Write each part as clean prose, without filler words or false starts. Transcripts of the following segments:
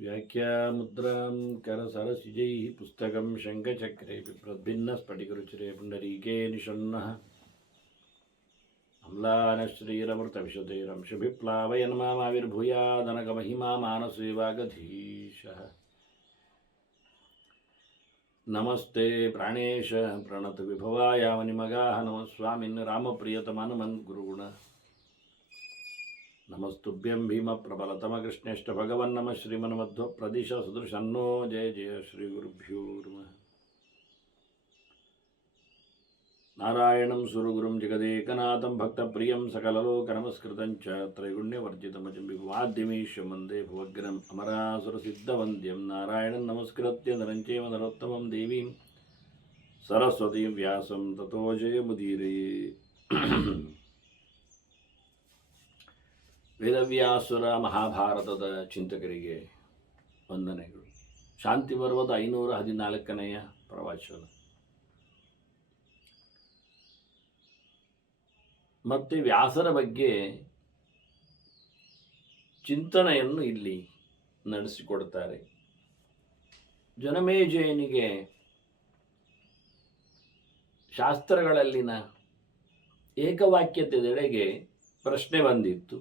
व्याख्यामुद्रां करसरसिजैः पुस्तकं शङ्खचक्रे बिभ्रद्भिन्नस्फटिकरुचिरे पुण्डरीके निषण्णः अम्लानश्रीरमृतविशदैरंशुभिप्लावयन् मामाविर्भूयादनगमहिमा मानसे वागधीशः नमस्ते प्राणेश प्रणतविभवायामनिमगाः नमः स्वामिन् रामप्रियतमनुमन् गुरुगुण नमस्तुभ्यं भीमप्रबलतमकृष्णेष्ट भगवन्नमः श्रीमन्मध्वप्रदिश सुदृशन्नो जय जय श्रीगुरुभ्यो नमः नारायणं सुरगुरुं जगदेकनाथं भक्तप्रियं सकललोकनमस्कृतं च त्रैगुण्यवर्जितमजं विभुमाद्यमीश्वं वन्दे भुवग्रम् अमरासुरसिद्धवन्द्यं नारायणं नमस्कृत्य नरं चैव नरोत्तमं देवीं सरस्वतीं व्यासं ततो जयमुदीरये ವೇದವ್ಯಾಸುರ ಮಹಾಭಾರತದ ಚಿಂತಕರಿಗೆ ವಂದನೆಗಳು. ಶಾಂತಿ ಪರ್ವದ 514ನೆಯ ಪ್ರವಚನ. ಮತ್ತೆ ವ್ಯಾಸರ ಬಗ್ಗೆ ಚಿಂತನೆಯನ್ನು ಇಲ್ಲಿ ನಡೆಸಿಕೊಡ್ತಾರೆ. ಜನಮೇಜಯನಿಗೆ ಶಾಸ್ತ್ರಗಳಲ್ಲಿನ ಏಕವಾಕ್ಯತೆದೆಡೆಗೆ ಪ್ರಶ್ನೆ ಬಂದಿತ್ತು.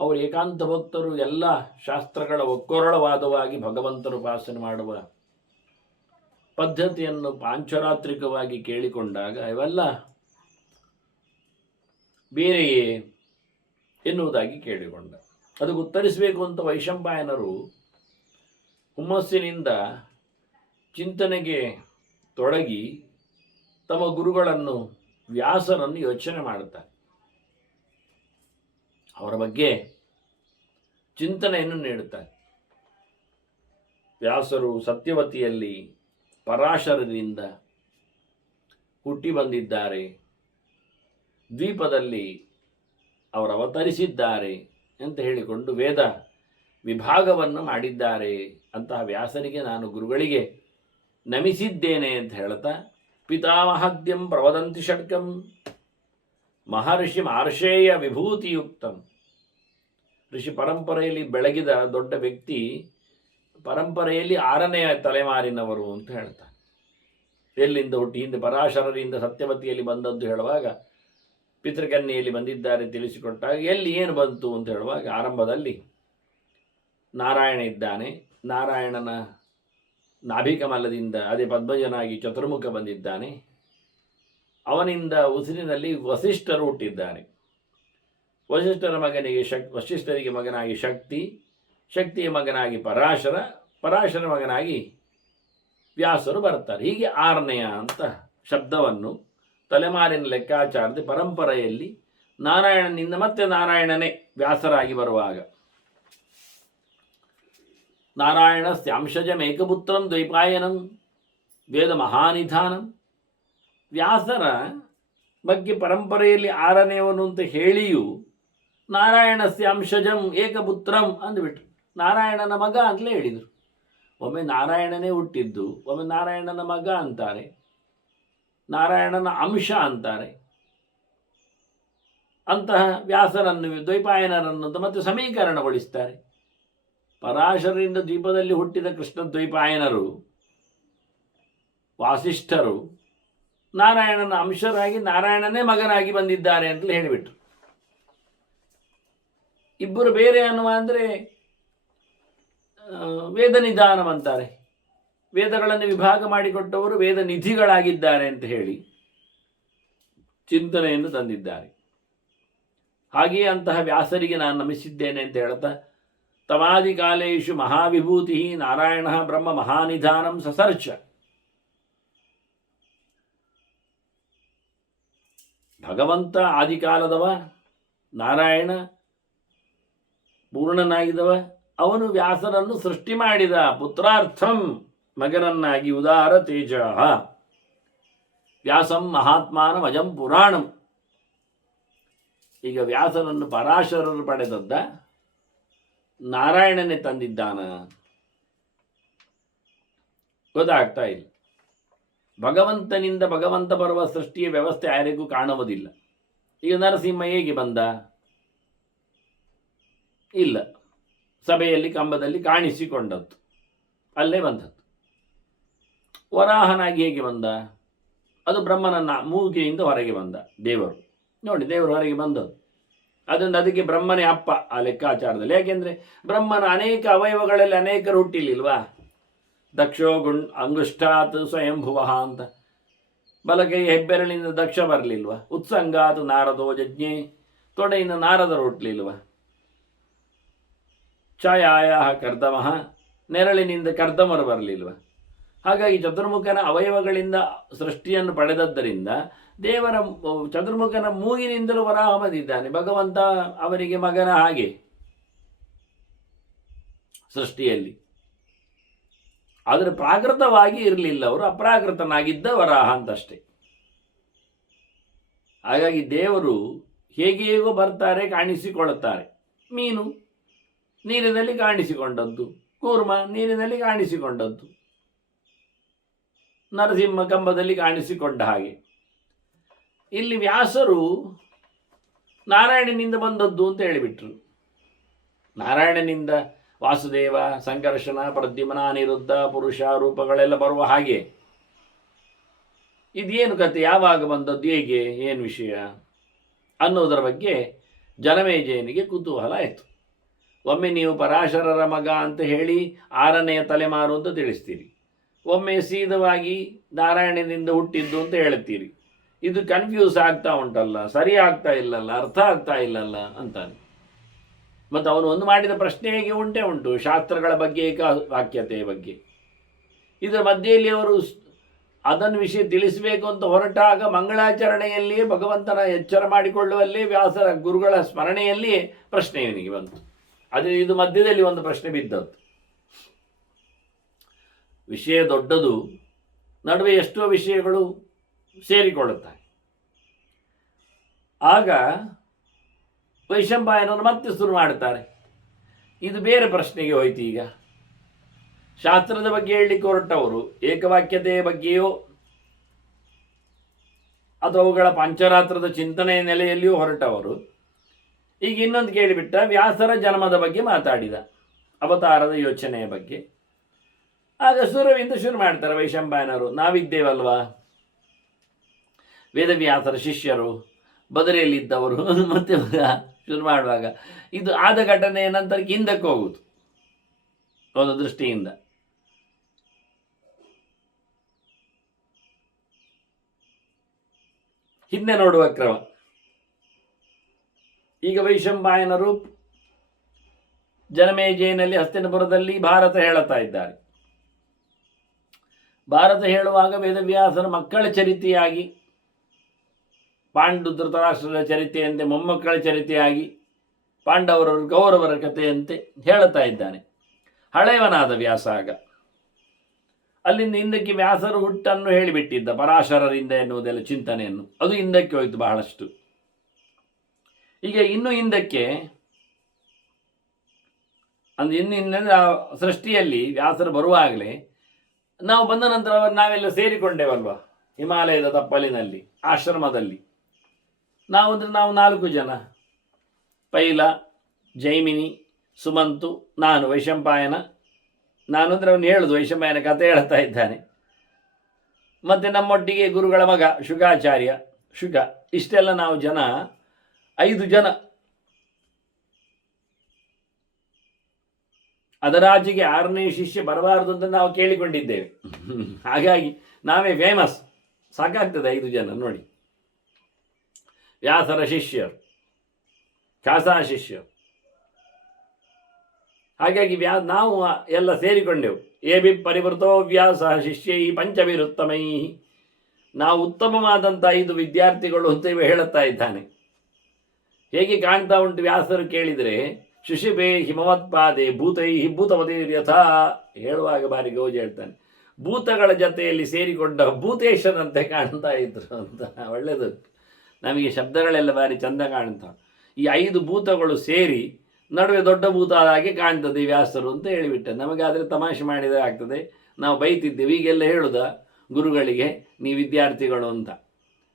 ಅವರು ಏಕಾಂತ ಭಕ್ತರು ಎಲ್ಲ ಶಾಸ್ತ್ರಗಳ ಒಕ್ಕೊರಳವಾದವಾಗಿ ಭಗವಂತನ ಉಪಾಸನೆ ಮಾಡುವ ಪದ್ಧತಿಯನ್ನು ಪಾಂಚರಾತ್ರಿಕವಾಗಿ ಕೇಳಿಕೊಂಡಾಗ ಇವೆಲ್ಲ ಬೇರೆಯೇ ಎನ್ನುವುದಾಗಿ ಕೇಳಿಕೊಂಡ. ಅದಕ್ಕೆ ಉತ್ತರಿಸಬೇಕು ಅಂತ ವೈಶಂಪಾಯನರು ಹುಮ್ಮಸ್ಸಿನಿಂದ ಚಿಂತನೆಗೆ ತೊಡಗಿ ತಮ್ಮ ಗುರುಗಳನ್ನು ವ್ಯಾಸರನ್ನು ಯೋಚನೆ ಮಾಡುತ್ತಾರೆ. ಅವರ ಬಗ್ಗೆ ಚಿಂತನೆಯನ್ನು ನೀಡುತ್ತಾರೆ. ವ್ಯಾಸರು ಸತ್ಯವತಿಯಲ್ಲಿ ಪರಾಶರರಿಂದ ಹುಟ್ಟಿ ಬಂದಿದ್ದಾರೆ, ದ್ವೀಪದಲ್ಲಿ ಅವರು ಅವತರಿಸಿದ್ದಾರೆ ಅಂತ ಹೇಳಿಕೊಂಡು ವೇದ ವಿಭಾಗವನ್ನು ಮಾಡಿದ್ದಾರೆ. ಅಂತಹ ವ್ಯಾಸರಿಗೆ ನಾನು ಗುರುಗಳಿಗೆ ನಮಿಸಿದ್ದೇನೆ ಅಂತ ಹೇಳ್ತಾ, ಪಿತಾಮಹದ್ಯಂ ಪ್ರವದಂತಿ ಷಡ್ಕಂ ಮಹರ್ಷಿ ಮಾರ್ಷೇಯ ವಿಭೂತಿಯುಕ್ತಂ. ಋಷಿ ಪರಂಪರೆಯಲ್ಲಿ ಬೆಳಗಿದ ದೊಡ್ಡ ವ್ಯಕ್ತಿ ಪರಂಪರೆಯಲ್ಲಿ 6ನೇ ತಲೆಮಾರಿನವರು ಅಂತ ಹೇಳ್ತಾರೆ. ಎಲ್ಲಿಂದ ಹುಟ್ಟಿ ಹಿಂದೆ ಪರಾಶರರಿಂದ ಸತ್ಯವತಿಯಲ್ಲಿ ಬಂದದ್ದು ಹೇಳುವಾಗ ಪಿತೃಕನ್ಯೆಯಲ್ಲಿ ಬಂದಿದ್ದಾರೆ ತಿಳಿಸಿಕೊಟ್ಟಾಗ ಎಲ್ಲಿ ಏನು ಬಂತು ಅಂತ ಹೇಳುವಾಗ ಆರಂಭದಲ್ಲಿ ನಾರಾಯಣ ಇದ್ದಾನೆ. ನಾರಾಯಣನ ನಾಭಿಕಮಲದಿಂದ ಅದೇ ಪದ್ಮಜನಾಗಿ ಚತುರ್ಮುಖ ಬಂದಿದ್ದಾನೆ. ಅವನಿಂದ ಉಸಿರಿನಲ್ಲಿ ವಸಿಷ್ಠರು ಹುಟ್ಟಿದ್ದಾನೆ. ವಸಿಷ್ಠರ ಮಗನಿಗೆ ವಸಿಷ್ಠರಿಗೆ ಮಗನಾಗಿ ಶಕ್ತಿ, ಶಕ್ತಿಯ ಮಗನಾಗಿ ಪರಾಶರ, ಪರಾಶರ ಮಗನಾಗಿ ವ್ಯಾಸರು ಬರ್ತಾರೆ. ಹೀಗೆ 6ನೆಯ ಅಂತ ಶಬ್ದವನ್ನು ತಲೆಮಾರಿನ ಲೆಕ್ಕಾಚಾರದ ಪರಂಪರೆಯಲ್ಲಿ ನಾರಾಯಣನಿಂದ ಮತ್ತೆ ನಾರಾಯಣನೇ ವ್ಯಾಸರಾಗಿ ಬರುವಾಗ ನಾರಾಯಣ ಸ್ಯಾಂಶಜಮೇಕಪುತ್ರಂ ದ್ವೈಪಾಯನಂ ವೇದ ಮಹಾನಿಧಾನಂ. ವ್ಯಾಸರ ಬಗ್ಗೆ ಪರಂಪರೆಯಲ್ಲಿ 6ನೇವನು ಅಂತ ಹೇಳಿಯೂ ನಾರಾಯಣಸ್ಯ ಅಂಶಜಂ ಏಕಪುತ್ರಂ ಅಂದುಬಿಟ್ರು. ನಾರಾಯಣನ ಮಗ ಅಂತಲೇ ಹೇಳಿದರು. ಒಮ್ಮೆ ನಾರಾಯಣನೇ ಹುಟ್ಟಿದ್ದು, ಒಮ್ಮೆ ನಾರಾಯಣನ ಮಗ ಅಂತಾರೆ, ನಾರಾಯಣನ ಅಂಶ ಅಂತಾರೆ. ಅಂತಹ ವ್ಯಾಸರನ್ನು ದ್ವೈಪಾಯನರನ್ನು ಮತ್ತೆ ಸಮೀಕರಣಗೊಳಿಸ್ತಾರೆ. ಪರಾಶರರಿಂದ ದ್ವೀಪದಲ್ಲಿ ಹುಟ್ಟಿದ ಕೃಷ್ಣ ದ್ವೈಪಾಯನರು, ವಾಸಿಷ್ಠರು ನಾರಾಯಣನ ಅಂಶರಾಗಿ ನಾರಾಯಣನೇ ಮಗನಾಗಿ ಬಂದಿದ್ದಾರೆ ಅಂತಲೇ ಹೇಳಿಬಿಟ್ರು. ಇಬ್ಬರು ಬೇರೆ ಅನ್ನುವ ಅಂದರೆ ವೇದ ನಿಧಾನಂ ಅಂತಾರೆ. ವೇದಗಳನ್ನು ವಿಭಾಗ ಮಾಡಿಕೊಟ್ಟವರು ವೇದ ನಿಧಿಗಳಾಗಿದ್ದಾರೆ ಅಂತ ಹೇಳಿ ಚಿಂತನೆಯನ್ನು ತಂದಿದ್ದಾರೆ. ಹಾಗೆಯೇ ಅಂತಹ ವ್ಯಾಸರಿಗೆ ನಾನು ನಮಿಸಿದ್ದೇನೆ ಅಂತ ಹೇಳ್ತಾ, ತಮಾದಿ ಕಾಲೇಶು ಮಹಾವಿಭೂತಿ ನಾರಾಯಣ ಬ್ರಹ್ಮ ಮಹಾನಿಧಾನಂ ಸಸರ್ಚ. ಭಗವಂತ ಆದಿಕಾಲದವ, ನಾರಾಯಣ ಪೂರ್ಣನಾಗಿದ್ದವ, ಅವನು ವ್ಯಾಸರನ್ನು ಸೃಷ್ಟಿ ಮಾಡಿದ. ಪುತ್ರಾರ್ಥಂ ಮಗನನ್ನಾಗಿ ಉದಾರ ತೇಜ ವ್ಯಾಸಂ ಮಹಾತ್ಮಾನಂ ಅಜಂ ಪುರಾಣಂ. ಈಗ ವ್ಯಾಸರನ್ನು ಪರಾಶರರು ಪಡೆದದ್ದ, ನಾರಾಯಣನೇ ತಂದಿದ್ದಾನ ಗೊತ್ತಾಗ್ತಾ ಇಲ್ಲ. ಭಗವಂತನಿಂದ ಭಗವಂತ ಬರುವ ಸೃಷ್ಟಿಯ ವ್ಯವಸ್ಥೆ ಯಾರಿಗೂ ಕಾಣುವುದಿಲ್ಲ. ಈಗ ನರಸಿಂಹ ಹೇಗೆ ಬಂದ? ಇಲ್ಲ. ಸಭೆಯಲ್ಲಿ ಕಂಬದಲ್ಲಿ ಕಾಣಿಸಿಕೊಂಡದ್ದು, ಅಲ್ಲೇ ಬಂದದ್ದು. ವರಾಹನಾಗಿ ಹೇಗೆ ಬಂದ? ಅದು ಬ್ರಹ್ಮನನ್ನ ಮೂಗಿನಿಂದ ಹೊರಗೆ ಬಂದ ದೇವರು. ನೋಡಿ, ದೇವರು ಹೊರಗೆ ಬಂದದ್ದು ಅದರಿಂದ ಅದಕ್ಕೆ ಬ್ರಹ್ಮನೇ ಅಪ್ಪ ಆ ಲೆಕ್ಕಾಚಾರದಲ್ಲಿ. ಯಾಕೆಂದರೆ ಬ್ರಹ್ಮನ ಅನೇಕ ಅವಯವಗಳಲ್ಲಿ ಅನೇಕರು ಹುಟ್ಟಿಲಿಲ್ವಾ? ದಕ್ಷೋ ಅಂಗುಷ್ಠಾತ್ ಸ್ವಯಂಭುವ ಅಂತ, ಬಲಗೈ ಹೆಬ್ಬೆರಳಿನಿಂದ ದಕ್ಷ ಬರಲಿಲ್ವ? ಉತ್ಸಂಗಾತ್ ನಾರದೋ ಯಜ್ಞೆ, ತೊಡೆಯಿಂದ ನಾರದರು ಹುಟ್ಟಲಿಲ್ವ? ಛಾಯಾಯ ಕರ್ದಮಃ, ನೆರಳಿನಿಂದ ಕರ್ದಮರು ಬರಲಿಲ್ವ? ಹಾಗಾಗಿ ಚತುರ್ಮುಖನ ಅವಯವಗಳಿಂದ ಸೃಷ್ಟಿಯನ್ನು ಪಡೆದದ್ದರಿಂದ ದೇವರ ಚತುರ್ಮುಖನ ಮೂಗಿನಿಂದಲೂ ವರಾಹ ಬಂದಿದ್ದಾನೆ. ಭಗವಂತ ಅವರಿಗೆ ಮಗನ ಹಾಗೆ ಸೃಷ್ಟಿಯಲ್ಲಿ. ಆದರೆ ಪ್ರಾಕೃತವಾಗಿ ಇರಲಿಲ್ಲ, ಅವರು ಅಪ್ರಾಕೃತನಾಗಿದ್ದ ವರಾಹ ಅಂತಷ್ಟೇ. ಹಾಗಾಗಿ ದೇವರು ಹೇಗೇಗೋ ಬರ್ತಾರೆ, ಕಾಣಿಸಿಕೊಳ್ಳುತ್ತಾರೆ. ಮೀನು ನೀರಿನಲ್ಲಿ ಕಾಣಿಸಿಕೊಂಡದ್ದು, ಕೂರ್ಮ ನೀರಿನಲ್ಲಿ ಕಾಣಿಸಿಕೊಂಡದ್ದು, ನರಸಿಂಹ ಕಂಬದಲ್ಲಿ ಕಾಣಿಸಿಕೊಂಡ ಹಾಗೆ. ಇಲ್ಲಿ ವ್ಯಾಸರು ನಾರಾಯಣನಿಂದ ಬಂದದ್ದು ಅಂತ ಹೇಳಿಬಿಟ್ರು. ನಾರಾಯಣನಿಂದ ವಾಸುದೇವ, ಸಂಕರ್ಷಣ, ಪ್ರದ್ಯುಮ್ನ, ಅನಿರುದ್ಧ, ಪುರುಷ ರೂಪಗಳೆಲ್ಲ ಬರುವ ಹಾಗೆ. ಇದೇನು ಕತೆ, ಯಾವಾಗ ಬಂದದ್ದು, ಹೇಗೆ, ಏನು ವಿಷಯ ಅನ್ನೋದರ ಬಗ್ಗೆ ಜನಮೇಜಯನಿಗೆ ಕುತೂಹಲ ಆಯಿತು. ಒಮ್ಮೆ ನೀವು ಪರಾಶರರ ಮಗ ಅಂತ ಹೇಳಿ 6ನೆಯ ತಲೆಮಾರು ಅಂತ ತಿಳಿಸ್ತೀರಿ, ಒಮ್ಮೆ ಸೀದವಾಗಿ ನಾರಾಯಣನಿಂದ ಹುಟ್ಟಿದ್ದು ಅಂತ ಹೇಳ್ತೀರಿ. ಇದು ಕನ್ಫ್ಯೂಸ್ ಆಗ್ತಾ ಉಂಟಲ್ಲ, ಸರಿ ಆಗ್ತಾ ಇಲ್ಲಲ್ಲ, ಅರ್ಥ ಆಗ್ತಾ ಇಲ್ಲಲ್ಲ ಅಂತಾನೆ. ಮತ್ತು ಅವನು ಒಂದು ಮಾಡಿದ ಪ್ರಶ್ನೆ ಹೇಗೆ ಉಂಟು, ಶಾಸ್ತ್ರಗಳ ಬಗ್ಗೆ, ಏಕವಾಕ್ಯತೆಯ ಬಗ್ಗೆ. ಇದರ ಮಧ್ಯೆಯಲ್ಲಿ ಅವರು ಅದನ್ನು ವಿಷಯ ತಿಳಿಸಬೇಕು ಅಂತ ಹೊರಟಾಗ ಮಂಗಳಾಚರಣೆಯಲ್ಲಿಯೇ ಭಗವಂತನ ಎಚ್ಚರ ಮಾಡಿಕೊಳ್ಳುವಲ್ಲೇ ವ್ಯಾಸರ ಗುರುಗಳ ಸ್ಮರಣೆಯಲ್ಲಿಯೇ ಪ್ರಶ್ನೆ ಇವನಿಗೆ ಬಂತು. ಅದು ಇದು ಮಧ್ಯದಲ್ಲಿ ಒಂದು ಪ್ರಶ್ನೆ ಬಿದ್ದದ್ದು. ವಿಷಯ ದೊಡ್ಡದು, ನಡುವೆ ಎಷ್ಟೋ ವಿಷಯಗಳು ಸೇರಿಕೊಳ್ಳುತ್ತವೆ. ಆಗ ವೈಶಂಪಾಯನನ್ನು ಮತ್ತೆ ಶುರು ಮಾಡುತ್ತಾರೆ. ಇದು ಬೇರೆ ಪ್ರಶ್ನೆಗೆ ಹೋಯ್ತು. ಈಗ ಶಾಸ್ತ್ರದ ಬಗ್ಗೆ ಹೇಳಲಿಕ್ಕೆ ಹೊರಟವರು ಏಕವಾಕ್ಯತೆಯ ಬಗ್ಗೆಯೋ ಅಥವಾ ಅವುಗಳ ಪಂಚರಾತ್ರದ ಚಿಂತನೆಯ ನೆಲೆಯಲ್ಲಿಯೂ ಹೊರಟವರು ಈಗ ಇನ್ನೊಂದು ಕೇಳಿಬಿಟ್ಟ, ವ್ಯಾಸರ ಜನ್ಮದ ಬಗ್ಗೆ ಮಾತಾಡಿದ, ಅವತಾರದ ಯೋಚನೆಯ ಬಗ್ಗೆ. ಆಗ ಸುರವಿಂದ ಶುರು ಮಾಡ್ತಾರೆ ವೈಶಂಪಾಯನರು, ನಾವಿದ್ದೇವಲ್ವಾ ವೇದವ್ಯಾಸರ ಶಿಷ್ಯರು, ಬದರಿಯಲ್ಲಿದ್ದವರು, ಮತ್ತೆ ಶುರು ಮಾಡುವಾಗ ಇದು ಆದ ಘಟನೆಯ ನಂತರಕ್ಕೆ ಹಿಂದಕ್ಕೆ ಹೋಗುವುದು ಒಂದು ದೃಷ್ಟಿಯಿಂದ. ಹಿಂದೆ ನೋಡುವ ಕ್ರಮ. ಈಗ ವೈಶಂಪಾಯನರು ಜನಮೇಜಯನಲ್ಲಿ ಹಸ್ತಿನಪುರದಲ್ಲಿ ಭಾರತ ಹೇಳುತ್ತಾ ಇದ್ದಾರೆ. ಭಾರತ ಹೇಳುವಾಗ ವೇದವ್ಯಾಸರ ಮಕ್ಕಳ ಚರಿತೆಯಾಗಿ, ಪಾಂಡು ಧೃತರಾಷ್ಟ್ರದ ಚರಿತೆಯಂತೆ ಮೊಮ್ಮಕ್ಕಳ ಚರಿತೆಯಾಗಿ, ಪಾಂಡವರ ಕೌರವರ ಕಥೆಯಂತೆ ಹೇಳುತ್ತಾ ಇದ್ದಾನೆ ಹಳೆಯವನಾದ ವ್ಯಾಸ. ಆಗ ಅಲ್ಲಿಂದ ಹಿಂದಕ್ಕೆ ವ್ಯಾಸರು ಹುಟ್ಟನ್ನು ಹೇಳಿಬಿಟ್ಟಿದ್ದ, ಪರಾಶರರಿಂದ ಎನ್ನುವುದೆಲ್ಲ ಚಿಂತನೆಯನ್ನು, ಅದು ಹಿಂದಕ್ಕೆ ಹೋಯಿತು ಬಹಳಷ್ಟು. ಈಗ ಇನ್ನು ಹಿಂದಕ್ಕೆ ಅಂದ್ರೆ ಇನ್ನು ಸೃಷ್ಟಿಯಲ್ಲಿ ವ್ಯಾಸರು ಬರುವಾಗಲೇ ನಾವು ಬಂದ ನಂತರ ನಾವೆಲ್ಲ ಸೇರಿಕೊಂಡೇವಲ್ವ ಹಿಮಾಲಯದ ತಪ್ಪಲಿನಲ್ಲಿ, ಆಶ್ರಮದಲ್ಲಿ. ನಾವು 4 ಜನ, ಪೈಲ, ಜೈಮಿನಿ, ಸುಮಂತು, ನಾನು, ವೈಶಂಪಾಯನ. ನಾನು ಅಂದರೆ ಅವನು ಹೇಳುದು ವೈಶಂಪಾಯನ ಕಥೆ ಹೇಳ್ತಾ ಇದ್ದಾನೆ. ಮತ್ತು ನಮ್ಮೊಟ್ಟಿಗೆ ಗುರುಗಳ ಮಗ ಶುಕಾಚಾರ್ಯ, ಶುಕ. ಇಷ್ಟೆಲ್ಲ ನಾವು ಜನ 5 ಜನ. ಅದರಾಚೆಗೆ 6ನೇ ಶಿಷ್ಯ ಬರಬಾರದು ಅಂತ ನಾವು ಕೇಳಿಕೊಂಡಿದ್ದೇವೆ. ಹಾಗಾಗಿ ನಾವೇ ಫೇಮಸ್, ಸಾಕಾಗ್ತದೆ 5 ಜನ ನೋಡಿ. ವ್ಯಾಸರ ಶಿಷ್ಯರು, ಖಾಸಾ ಶಿಷ್ಯರು. ಹಾಗಾಗಿ ನಾವು ಎಲ್ಲ ಸೇರಿಕೊಂಡೆವು. ಏಬಿ ಪರಿವೃತೋ ವ್ಯಾಸ ಶಿಷ್ಯೈ ಪಂಚವಿರುತ್ತಮೈ. ನಾವು ಉತ್ತಮವಾದಂಥ 5 ವಿದ್ಯಾರ್ಥಿಗಳು ಅಂತ ಹೇಳುತ್ತಾ ಇದ್ದಾನೆ. ಹೇಗೆ ಕಾಣ್ತಾ ಉಂಟು ವ್ಯಾಸರು ಕೇಳಿದರೆ, ಶುಶಿಭೆ ಹಿಮವತ್ಪಾದೆ ಭೂತೈ ಭೂತವದೇರ್ಯಥಾ ಹೇಳುವಾಗ ಬಾರಿ ಗೌಜ ಹೇಳ್ತಾನೆ. ಭೂತಗಳ ಜೊತೆಯಲ್ಲಿ ಸೇರಿಕೊಂಡ ಭೂತೇಶನಂತೆ ಕಾಣ್ತಾ ಇದ್ರು ಅಂತ. ಒಳ್ಳೆಯದು, ನಮಗೆ ಶಬ್ದಗಳೆಲ್ಲ ಬಾರಿ ಚಂದ ಕಾಣ್ತಾವೆ. ಈ 5 ಭೂತಗಳು ಸೇರಿ ನಡುವೆ ದೊಡ್ಡ ಭೂತ ಹಾಗೆ ಕಾಣ್ತದೆ ವ್ಯಾಸರು ಅಂತ ಹೇಳಿಬಿಟ್ಟೆ. ನಮಗಾದರೆ ತಮಾಷೆ ಮಾಡಿದರೆ ಆಗ್ತದೆ, ನಾವು ಬೈತಿದ್ದೇವೆ. ಈಗೆಲ್ಲ ಹೇಳುದ ಗುರುಗಳಿಗೆ, ನೀವು ವಿದ್ಯಾರ್ಥಿಗಳು ಅಂತ.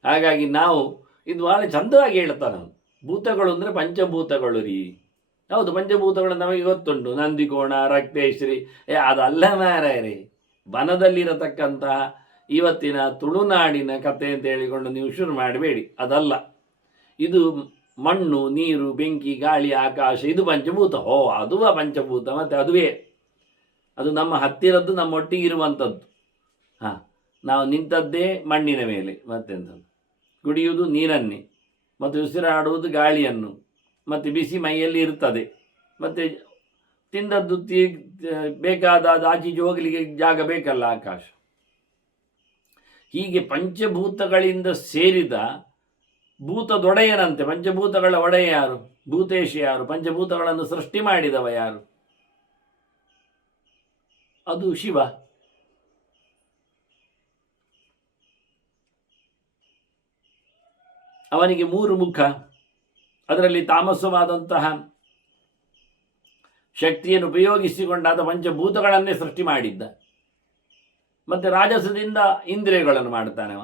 ಹಾಗಾಗಿ ನಾವು ಇದು ಭಾಳ ಚಂದವಾಗಿ ಹೇಳ್ತಾನೆ. ಭೂತಗಳು ಅಂದರೆ ಪಂಚಭೂತಗಳು ರೀ ಹೌದು, ಪಂಚಭೂತಗಳು ನಮಗೆ ಗೊತ್ತುಂಟು, ನಂದಿಕೋಣ, ರಕ್ತೇಶ್ವರಿ. ಅದಲ್ಲ ಮಾರಾಯರೆ, ಬನದಲ್ಲಿರತಕ್ಕಂತಹ ಇವತ್ತಿನ ತುಳುನಾಡಿನ ಕತೆ ಅಂತ ಹೇಳಿಕೊಂಡು ನೀವು ಶುರು ಮಾಡಬೇಡಿ. ಅದಲ್ಲ, ಇದು ಮಣ್ಣು, ನೀರು, ಬೆಂಕಿ, ಗಾಳಿ, ಆಕಾಶ, ಇದು ಪಂಚಭೂತ. ಅದು ಪಂಚಭೂತ, ಮತ್ತು ಅದುವೇ ಅದು ನಮ್ಮ ಹತ್ತಿರದ್ದು, ನಮ್ಮ ಒಟ್ಟಿಗೆ ಇರುವಂಥದ್ದು. ಹಾಂ, ನಾವು ನಿಂತದ್ದೇ ಮಣ್ಣಿನ ಮೇಲೆ, ಮತ್ತೆಂಥದ್ದು, ಕುಡಿಯುವುದು ನೀರನ್ನೇ, ಮತ್ತು ಉಸಿರಾಡುವುದು ಗಾಳಿಯನ್ನು, ಮತ್ತು ಬಿಸಿ ಮೈಯಲ್ಲಿ ಇರ್ತದೆ, ಮತ್ತು ತಿಂದದ್ದು ಬೇಕಾದ ಆಚೀಚೆ ಹೋಗಲಿಕ್ಕೆ ಜಾಗ ಬೇಕಲ್ಲ, ಆಕಾಶ. ಹೀಗೆ ಪಂಚಭೂತಗಳಿಂದ ಸೇರಿದ ಭೂತದೊಡೆಯನಂತೆ. ಪಂಚಭೂತಗಳ ಒಡೆಯ ಯಾರು? ಭೂತೇಶ ಯಾರು? ಪಂಚಭೂತಗಳನ್ನು ಸೃಷ್ಟಿ ಮಾಡಿದವ ಯಾರು? ಅದು ಶಿವ. ಅವನಿಗೆ 3 ಮುಖ. ಅದರಲ್ಲಿ ತಾಮಸವಾದಂತಹ ಶಕ್ತಿಯನ್ನು ಉಪಯೋಗಿಸಿಕೊಂಡಾದ ಪಂಚಭೂತಗಳನ್ನೇ ಸೃಷ್ಟಿ ಮಾಡಿದ್ದ. ಮತ್ತು ರಾಜಸದಿಂದ ಇಂದ್ರಿಯಗಳನ್ನು ಮಾಡ್ತಾನೆ ಅವ,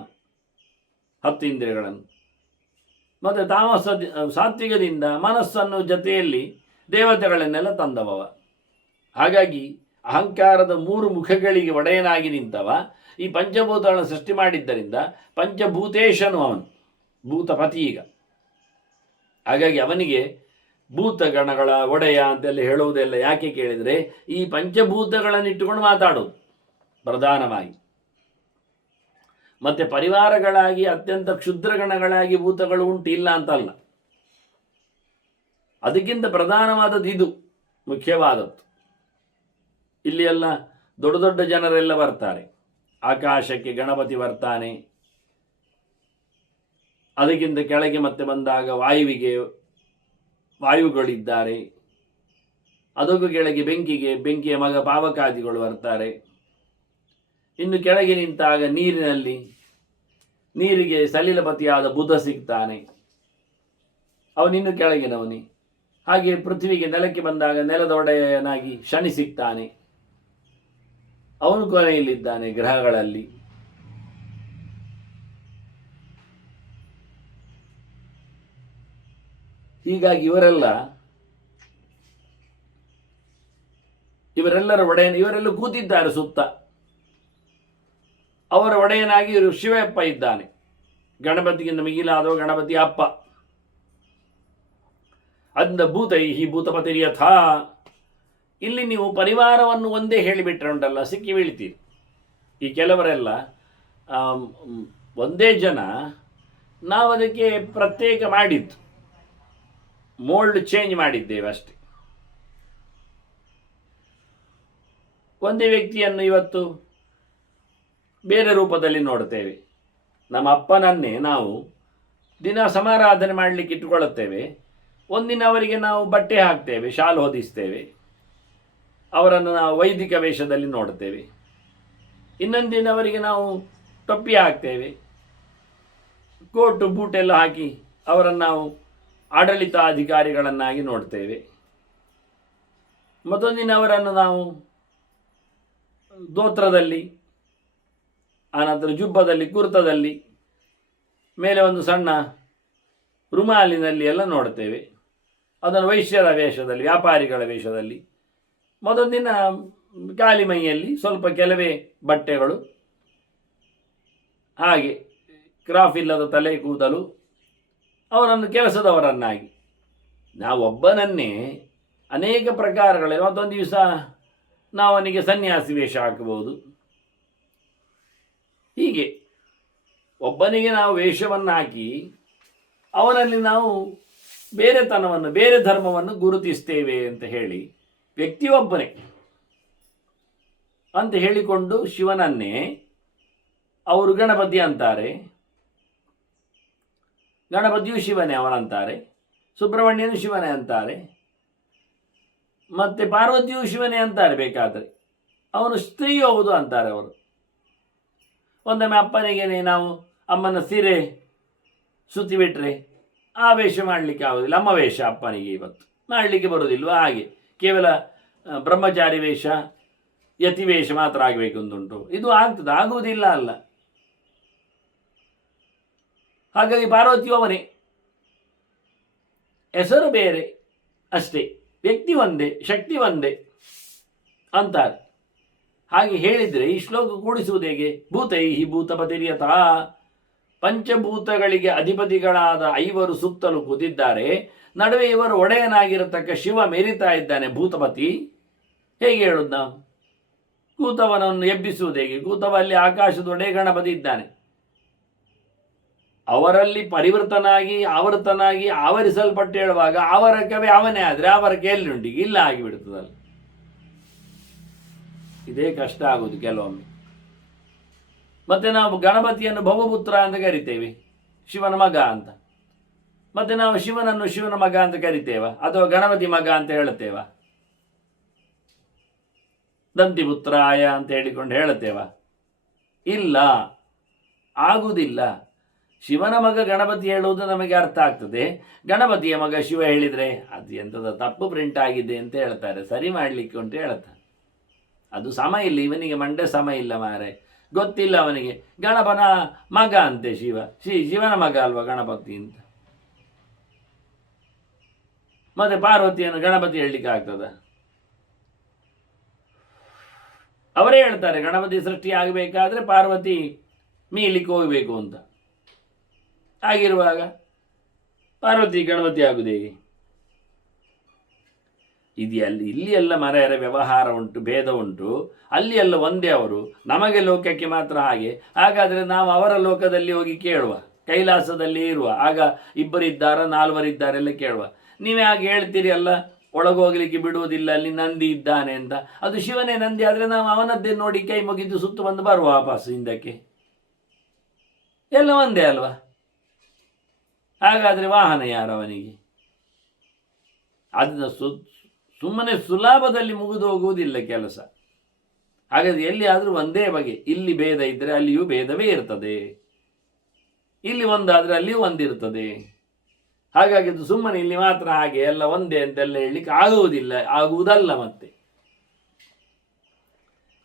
10 ಇಂದ್ರಿಯಗಳನ್ನು. ಮತ್ತು ಸಾತ್ವಿಕದಿಂದ ಮನಸ್ಸನ್ನು ಜೊತೆಯಲ್ಲಿ ದೇವತೆಗಳನ್ನೆಲ್ಲ ತಂದವ. ಹಾಗಾಗಿ ಅಹಂಕಾರದ 3 ಮುಖಗಳಿಗೆ ಒಡೆಯನಾಗಿ ನಿಂತವ ಈ ಪಂಚಭೂತಗಳನ್ನು ಸೃಷ್ಟಿ ಮಾಡಿದ್ದರಿಂದ ಪಂಚಭೂತೇಶನು ಅವನು, ಭೂತಪತಿ. ಈಗ ಹಾಗಾಗಿ ಅವನಿಗೆ ಭೂತಗಣಗಳ ಒಡೆಯ ಅಂತೆಲ್ಲ ಹೇಳುವುದೆಲ್ಲ ಯಾಕೆ ಕೇಳಿದರೆ, ಈ ಪಂಚಭೂತಗಳನ್ನು ಇಟ್ಟುಕೊಂಡು ಮಾತಾಡೋದು ಪ್ರಧಾನವಾಗಿ. ಮತ್ತು ಪರಿವಾರಗಳಾಗಿ ಅತ್ಯಂತ ಕ್ಷುದ್ರಗಣಗಳಾಗಿ ಭೂತಗಳು ಉಂಟು, ಇಲ್ಲ ಅಂತಲ್ಲ. ಅದಕ್ಕಿಂತ ಪ್ರಧಾನವಾದದ್ದು ಇದು, ಮುಖ್ಯವಾದದ್ದು. ಇಲ್ಲಿ ಎಲ್ಲ ದೊಡ್ಡ ದೊಡ್ಡ ಜನರೆಲ್ಲ ಬರ್ತಾರೆ. ಆಕಾಶಕ್ಕೆ ಗಣಪತಿ ಬರ್ತಾನೆ. ಅದಕ್ಕಿಂತ ಕೆಳಗೆ ಮತ್ತೆ ಬಂದಾಗ ವಾಯುಗಳಿದ್ದಾರೆ. ಅದಕ್ಕೂ ಕೆಳಗೆ ಬೆಂಕಿಯ ಮಗ ಪಾವಕಾದಿಗಳು ಬರ್ತಾರೆ. ಇನ್ನು ಕೆಳಗೆ ನಿಂತಾಗ ನೀರಿಗೆ ಸಲಿಲಪತಿಯಾದ ಬುಧ ಸಿಗ್ತಾನೆ, ಅವನಿನ್ನು ಕೆಳಗಿನವನಿ. ಹಾಗೆ ಪೃಥ್ವಿಗೆ, ನೆಲಕ್ಕೆ ಬಂದಾಗ ನೆಲದ ಒಡೆಯನಾಗಿ ಶನಿ ಸಿಗ್ತಾನೆ, ಅವನು ಕೊನೆಯಲ್ಲಿದ್ದಾನೆ ಗ್ರಹಗಳಲ್ಲಿ. ಹೀಗಾಗಿ ಇವರೆಲ್ಲರ ಒಡೆಯನ, ಇವರೆಲ್ಲ ಕೂತಿದ್ದಾರೆ ಸುತ್ತ. ಅವರ ಒಡೆಯನಾಗಿ ಇವರು ಶಿವಪ್ಪ ಇದ್ದಾನೆ. ಗಣಪತಿಗಿಂತ ಮಿಗಿಲಾದವ ಗಣಪತಿ ಅಪ್ಪ. ಅಂದ ಭೂತೈಹಿ ಭೂತಪತಿರ್ಯಥ. ಇಲ್ಲಿ ನೀವು ಪರಿವಾರವನ್ನು ಒಂದೇ ಹೇಳಿಬಿಟ್ರೆ ಉಂಟಲ್ಲ, ಸಿಕ್ಕಿ ಬೀಳ್ತೀರಿ. ಈ ಕೆಲವರೆಲ್ಲ ಒಂದೇ ಜನ, ನಾವು ಅದಕ್ಕೆ ಪ್ರತ್ಯೇಕ ಮಾಡಿದ್ದು, ಮೋಲ್ಡ್ ಚೇಂಜ್ ಮಾಡಿದ್ದೇವೆ ಅಷ್ಟೆ. ಒಂದೇ ವ್ಯಕ್ತಿಯನ್ನು ಇವತ್ತು ಬೇರೆ ರೂಪದಲ್ಲಿ ನೋಡ್ತೇವೆ. ನಮ್ಮ ಅಪ್ಪನನ್ನೇ ನಾವು ದಿನ ಸಮಾರಾಧನೆ ಮಾಡಲಿಕ್ಕೆ ಇಟ್ಟುಕೊಳ್ಳುತ್ತೇವೆ. ಒಂದಿನ ಅವರಿಗೆ ನಾವು ಬಟ್ಟೆ ಹಾಕ್ತೇವೆ, ಶಾಲು ಹೊದಿಸ್ತೇವೆ, ಅವರನ್ನು ನಾವು ವೈದಿಕ ವೇಷದಲ್ಲಿ ನೋಡ್ತೇವೆ. ಇನ್ನೊಂದು ದಿನ ಅವರಿಗೆ ನಾವು ಟೊಪ್ಪಿ ಹಾಕ್ತೇವೆ, ಕೋಟು ಬೂಟೆಲ್ಲ ಹಾಕಿ ಅವರನ್ನು ನಾವು ಆಡಳಿತಾಧಿಕಾರಿಗಳನ್ನಾಗಿ ನೋಡ್ತೇವೆ. ಮತ್ತೊಂದಿನ ಅವರನ್ನು ನಾವು ಧೋತ್ರದಲ್ಲಿ, ಆನಂತರ ಜುಬ್ಬದಲ್ಲಿ, ಕುರ್ತದಲ್ಲಿ, ಮೇಲೆ ಒಂದು ಸಣ್ಣ ರುಮಾಲಿನಲ್ಲಿ ಎಲ್ಲ ನೋಡ್ತೇವೆ. ಅದನ್ನು ವೈಶ್ಯರ ವೇಷದಲ್ಲಿ, ವ್ಯಾಪಾರಿಗಳ ವೇಷದಲ್ಲಿ. ಮೊದಲದಿನ ಖಾಲಿ ಮೈಯಲ್ಲಿ ಸ್ವಲ್ಪ ಕೆಲವೇ ಬಟ್ಟೆಗಳು, ಹಾಗೆ ಕ್ರಾಫ್ ಇಲ್ಲದ ತಲೆ ಕೂದಲು, ಅವರನ್ನು ಕೆಲಸದವರನ್ನಾಗಿ. ನಾವೊಬ್ಬನನ್ನೇ ಅನೇಕ ಪ್ರಕಾರಗಳಲ್ಲಿ. ಮತ್ತೊಂದು ದಿವಸ ನಾವು ಅವನಿಗೆ ಸನ್ಯಾಸಿ ವೇಷ ಹಾಕಬಹುದು. ಹೀಗೆ ಒಬ್ಬನಿಗೆ ನಾವು ವೇಷವನ್ನು ಹಾಕಿ ಅವನಲ್ಲಿ ನಾವು ಬೇರೆತನವನ್ನು, ಬೇರೆ ಧರ್ಮವನ್ನು ಗುರುತಿಸ್ತೇವೆ ಅಂತ ಹೇಳಿ, ವ್ಯಕ್ತಿಯೊಬ್ಬನೇ ಅಂತ ಹೇಳಿಕೊಂಡು ಶಿವನನ್ನೇ ಅವರು ಗಣಪತಿ ಅಂತಾರೆ. ಗಣಪತಿಯು ಶಿವನೇ ಅವನಂತಾರೆ, ಸುಬ್ರಹ್ಮಣ್ಯನು ಶಿವನೇ ಅಂತಾರೆ, ಮತ್ತು ಪಾರ್ವತಿಯು ಶಿವನೇ ಅಂತಾರೆ. ಬೇಕಾದರೆ ಅವನು ಸ್ತ್ರೀ ಹೌದು ಅಂತಾರೆ ಅವರು. ಒಂದೊಮ್ಮೆ ಅಪ್ಪನಿಗೆ ನಾವು ಅಮ್ಮನ ಸೀರೆ ಸುತ್ತಿಬಿಟ್ರೆ ಆ ವೇಷ ಮಾಡಲಿಕ್ಕೆ ಆಗೋದಿಲ್ಲ. ಅಮ್ಮ ವೇಷ ಅಪ್ಪನಿಗೆ ಇವತ್ತು ಮಾಡಲಿಕ್ಕೆ ಬರೋದಿಲ್ವ? ಹಾಗೆ ಕೇವಲ ಬ್ರಹ್ಮಚಾರಿ ವೇಷ, ಯತಿ ವೇಷ ಮಾತ್ರ ಆಗಬೇಕು ಅಂದುಂಟು. ಇದು ಆಗ್ತದೆ? ಆಗುವುದಿಲ್ಲ ಅಲ್ಲ. ಹಾಗಾಗಿ ಪಾರ್ವತಿಯು ಅವನೇ, ಹೆಸರು ಬೇರೆ ಅಷ್ಟೇ. ವ್ಯಕ್ತಿ ಒಂದೇ, ಶಕ್ತಿ ಒಂದೇ ಅಂತಾರೆ. ಹಾಗೆ ಹೇಳಿದರೆ ಈ ಶ್ಲೋಕ ಕೂಡಿಸುವುದು ಹೇಗೆ? ಭೂತೈಹಿ ಭೂತಪತಿರ್ಯಥ, ಪಂಚಭೂತಗಳಿಗೆ ಅಧಿಪತಿಗಳಾದ 5 ಸುತ್ತಲೂ ಕೂತಿದ್ದಾರೆ. ನಡುವೆ ಇವರು ಒಡೆಯನಾಗಿರತಕ್ಕ ಶಿವ ಮೆರಿತಾ ಇದ್ದಾನೆ, ಭೂತಪತಿ. ಹೇಗೆ ಹೇಳುದು ನಾವು? ಕೂತವನನ್ನು ಎಬ್ಬಿಸುವುದು ಹೇಗೆ? ಕೂತವಲ್ಲಿ ಆಕಾಶದ ಒಡೆಯ ಗಣಪತಿ ಇದ್ದಾನೆ. ಅವರಲ್ಲಿ ಪರಿವೃತನಾಗಿ ಆವೃತನಾಗಿ ಆವರಿಸಲ್ಪಟ್ಟು ಹೇಳುವಾಗ ಆವರಕವೇ ಅವನೇ ಆದರೆ ಆವರಕ್ಕೆ ಎಲ್ಲಿ ಉಂಟು? ಇಲ್ಲ ಆಗಿಬಿಡ್ತದಲ್ಲ. ಇದೇ ಕಷ್ಟ ಆಗುವುದು ಕೆಲವೊಮ್ಮೆ. ಮತ್ತೆ ನಾವು ಗಣಪತಿಯನ್ನು ಭವಪುತ್ರ ಅಂತ ಕರಿತೇವೆ, ಶಿವನ ಮಗ ಅಂತ. ಮತ್ತೆ ನಾವು ಶಿವನನ್ನು ಶಿವನ ಮಗ ಅಂತ ಕರಿತೇವ ಅಥವಾ ಗಣಪತಿ ಮಗ ಅಂತ ಹೇಳುತ್ತೇವ? ದಂತಿಪುತ್ರಾಯ ಅಂತ ಹೇಳಿಕೊಂಡು ಹೇಳುತ್ತೇವ? ಇಲ್ಲ, ಆಗುವುದಿಲ್ಲ. ಶಿವನ ಮಗ ಗಣಪತಿ ಹೇಳುವುದು ನಮಗೆ ಅರ್ಥ ಆಗ್ತದೆ. ಗಣಪತಿಯ ಮಗ ಶಿವ ಹೇಳಿದರೆ ಅದು ಎಂಥದ ತಪ್ಪು ಪ್ರಿಂಟ್ ಆಗಿದೆ ಅಂತ ಹೇಳ್ತಾರೆ, ಸರಿ ಮಾಡಲಿಕ್ಕೆ ಅಂತ ಹೇಳ್ತಾರೆ. ಅದು ಸಮ ಇಲ್ಲ, ಇವನಿಗೆ ಮಂಡೆ ಸಮ ಇಲ್ಲ ಮಾರೆ, ಗೊತ್ತಿಲ್ಲ ಅವನಿಗೆ. ಗಣಪನ ಮಗ ಅಂತೆ ಶಿವ, ಶಿವನ ಮಗ ಅಲ್ವಾ ಗಣಪತಿ ಅಂತ. ಮತ್ತೆ ಪಾರ್ವತಿಯನ್ನು ಗಣಪತಿ ಹೇಳಲಿಕ್ಕೆ ಆಗ್ತದ? ಅವರೇ ಹೇಳ್ತಾರೆ ಗಣಪತಿ ಸೃಷ್ಟಿ ಆಗಬೇಕಾದ್ರೆ ಪಾರ್ವತಿ ಮೀಲಿಕ್ಕೆ ಹೋಗಬೇಕು ಅಂತ. ಆಗಿರುವಾಗ ಪಾರ್ವತಿ ಗಣಪತಿ ಆಗುವುದು ಹೇಗೆ? ಇದೆಯಲ್ಲಿ ಇಲ್ಲಿ ಎಲ್ಲ ಮರೆಯರ ವ್ಯವಹಾರ ಉಂಟು, ಭೇದ ಉಂಟು. ಅಲ್ಲಿ ಎಲ್ಲ ಒಂದೇ ಅವರು, ನಮಗೆ ಲೋಕಕ್ಕೆ ಮಾತ್ರ ಹಾಗೆ. ಹಾಗಾದರೆ ನಾವು ಅವರ ಲೋಕದಲ್ಲಿ ಹೋಗಿ ಕೇಳುವ, ಕೈಲಾಸದಲ್ಲಿ ಇರುವ, ಆಗ 2 ಇದ್ದಾರ 4 ಇದ್ದಾರೆಲ್ಲ ಕೇಳುವ. ನೀವೇ ಹಾಗೆ ಹೇಳ್ತೀರಿ ಅಲ್ಲ, ಒಳಗೋಗ್ಲಿಕ್ಕೆ ಬಿಡುವುದಿಲ್ಲ, ಅಲ್ಲಿ ನಂದಿ ಇದ್ದಾನೆ ಅಂತ. ಅದು ಶಿವನೇ ನಂದಿ ಆದರೆ ನಾವು ಅವನದ್ದೇ ನೋಡಿ ಕೈ ಮುಗಿದು ಸುತ್ತು ಬಂದು ಬರುವ ವಾಪಸ್ ಹಿಂದಕ್ಕೆ. ಎಲ್ಲ ಒಂದೇ ಅಲ್ವಾ? ಹಾಗಾದರೆ ವಾಹನ ಯಾರು ಅವನಿಗೆ? ಅದನ್ನ ಸುಮ್ಮನೆ ಸುಲಭದಲ್ಲಿ ಮುಗಿದು ಹೋಗುವುದಿಲ್ಲ ಕೆಲಸ. ಹಾಗಾದರೆ ಎಲ್ಲಿಯಾದರೂ ಒಂದೇ ಬಗೆ. ಇಲ್ಲಿ ಭೇದ ಇದ್ದರೆ ಅಲ್ಲಿಯೂ ಭೇದವೇ ಇರ್ತದೆ, ಇಲ್ಲಿ ಒಂದಾದರೆ ಅಲ್ಲಿಯೂ ಒಂದಿರ್ತದೆ. ಹಾಗಾಗಿ ಅದು ಸುಮ್ಮನೆ ಇಲ್ಲಿ ಮಾತ್ರ ಹಾಗೆ ಎಲ್ಲ ಒಂದೇ ಅಂತೆಲ್ಲ ಹೇಳಲಿಕ್ಕೆ ಆಗುವುದಿಲ್ಲ, ಆಗುವುದಲ್ಲ ಮತ್ತೆ.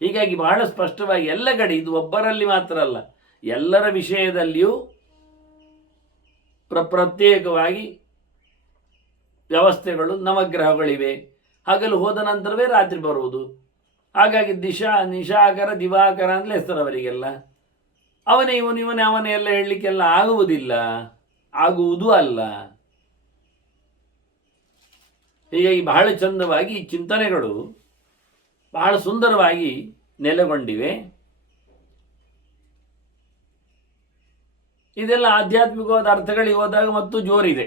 ಹೀಗಾಗಿ ಬಹಳ ಸ್ಪಷ್ಟವಾಗಿ ಎಲ್ಲ ಕಡೆ, ಇದು ಒಬ್ಬರಲ್ಲಿ ಮಾತ್ರ ಅಲ್ಲ, ಎಲ್ಲರ ವಿಷಯದಲ್ಲಿಯೂ ಪ್ರತ್ಯೇಕವಾಗಿ ವ್ಯವಸ್ಥೆಗಳು, ನವಗ್ರಹಗಳಿವೆ. ಹಗಲು ಹೋದ ನಂತರವೇ ರಾತ್ರಿ ಬರುವುದು. ಹಾಗಾಗಿ ನಿಶಾಕರ ದಿವಾಕರ ಅಂತಲೇ ಹೆಸರು ಅವರಿಗೆಲ್ಲ. ಅವನೇ ಇವನೇ ಎಲ್ಲ ಹೇಳಲಿಕ್ಕೆಲ್ಲ ಆಗುವುದಿಲ್ಲ, ಆಗುವುದೂ ಅಲ್ಲ. ಹೀಗಾಗಿ ಬಹಳ ಚಂದವಾಗಿ ಈ ಚಿಂತನೆಗಳು ಬಹಳ ಸುಂದರವಾಗಿ ನೆಲೆಗೊಂಡಿವೆ. ಇದೆಲ್ಲ ಆಧ್ಯಾತ್ಮಿಕವಾದ ಅರ್ಥಗಳಿಗೆ ಹೋದಾಗ ಮತ್ತು ಜೋರಿದೆ.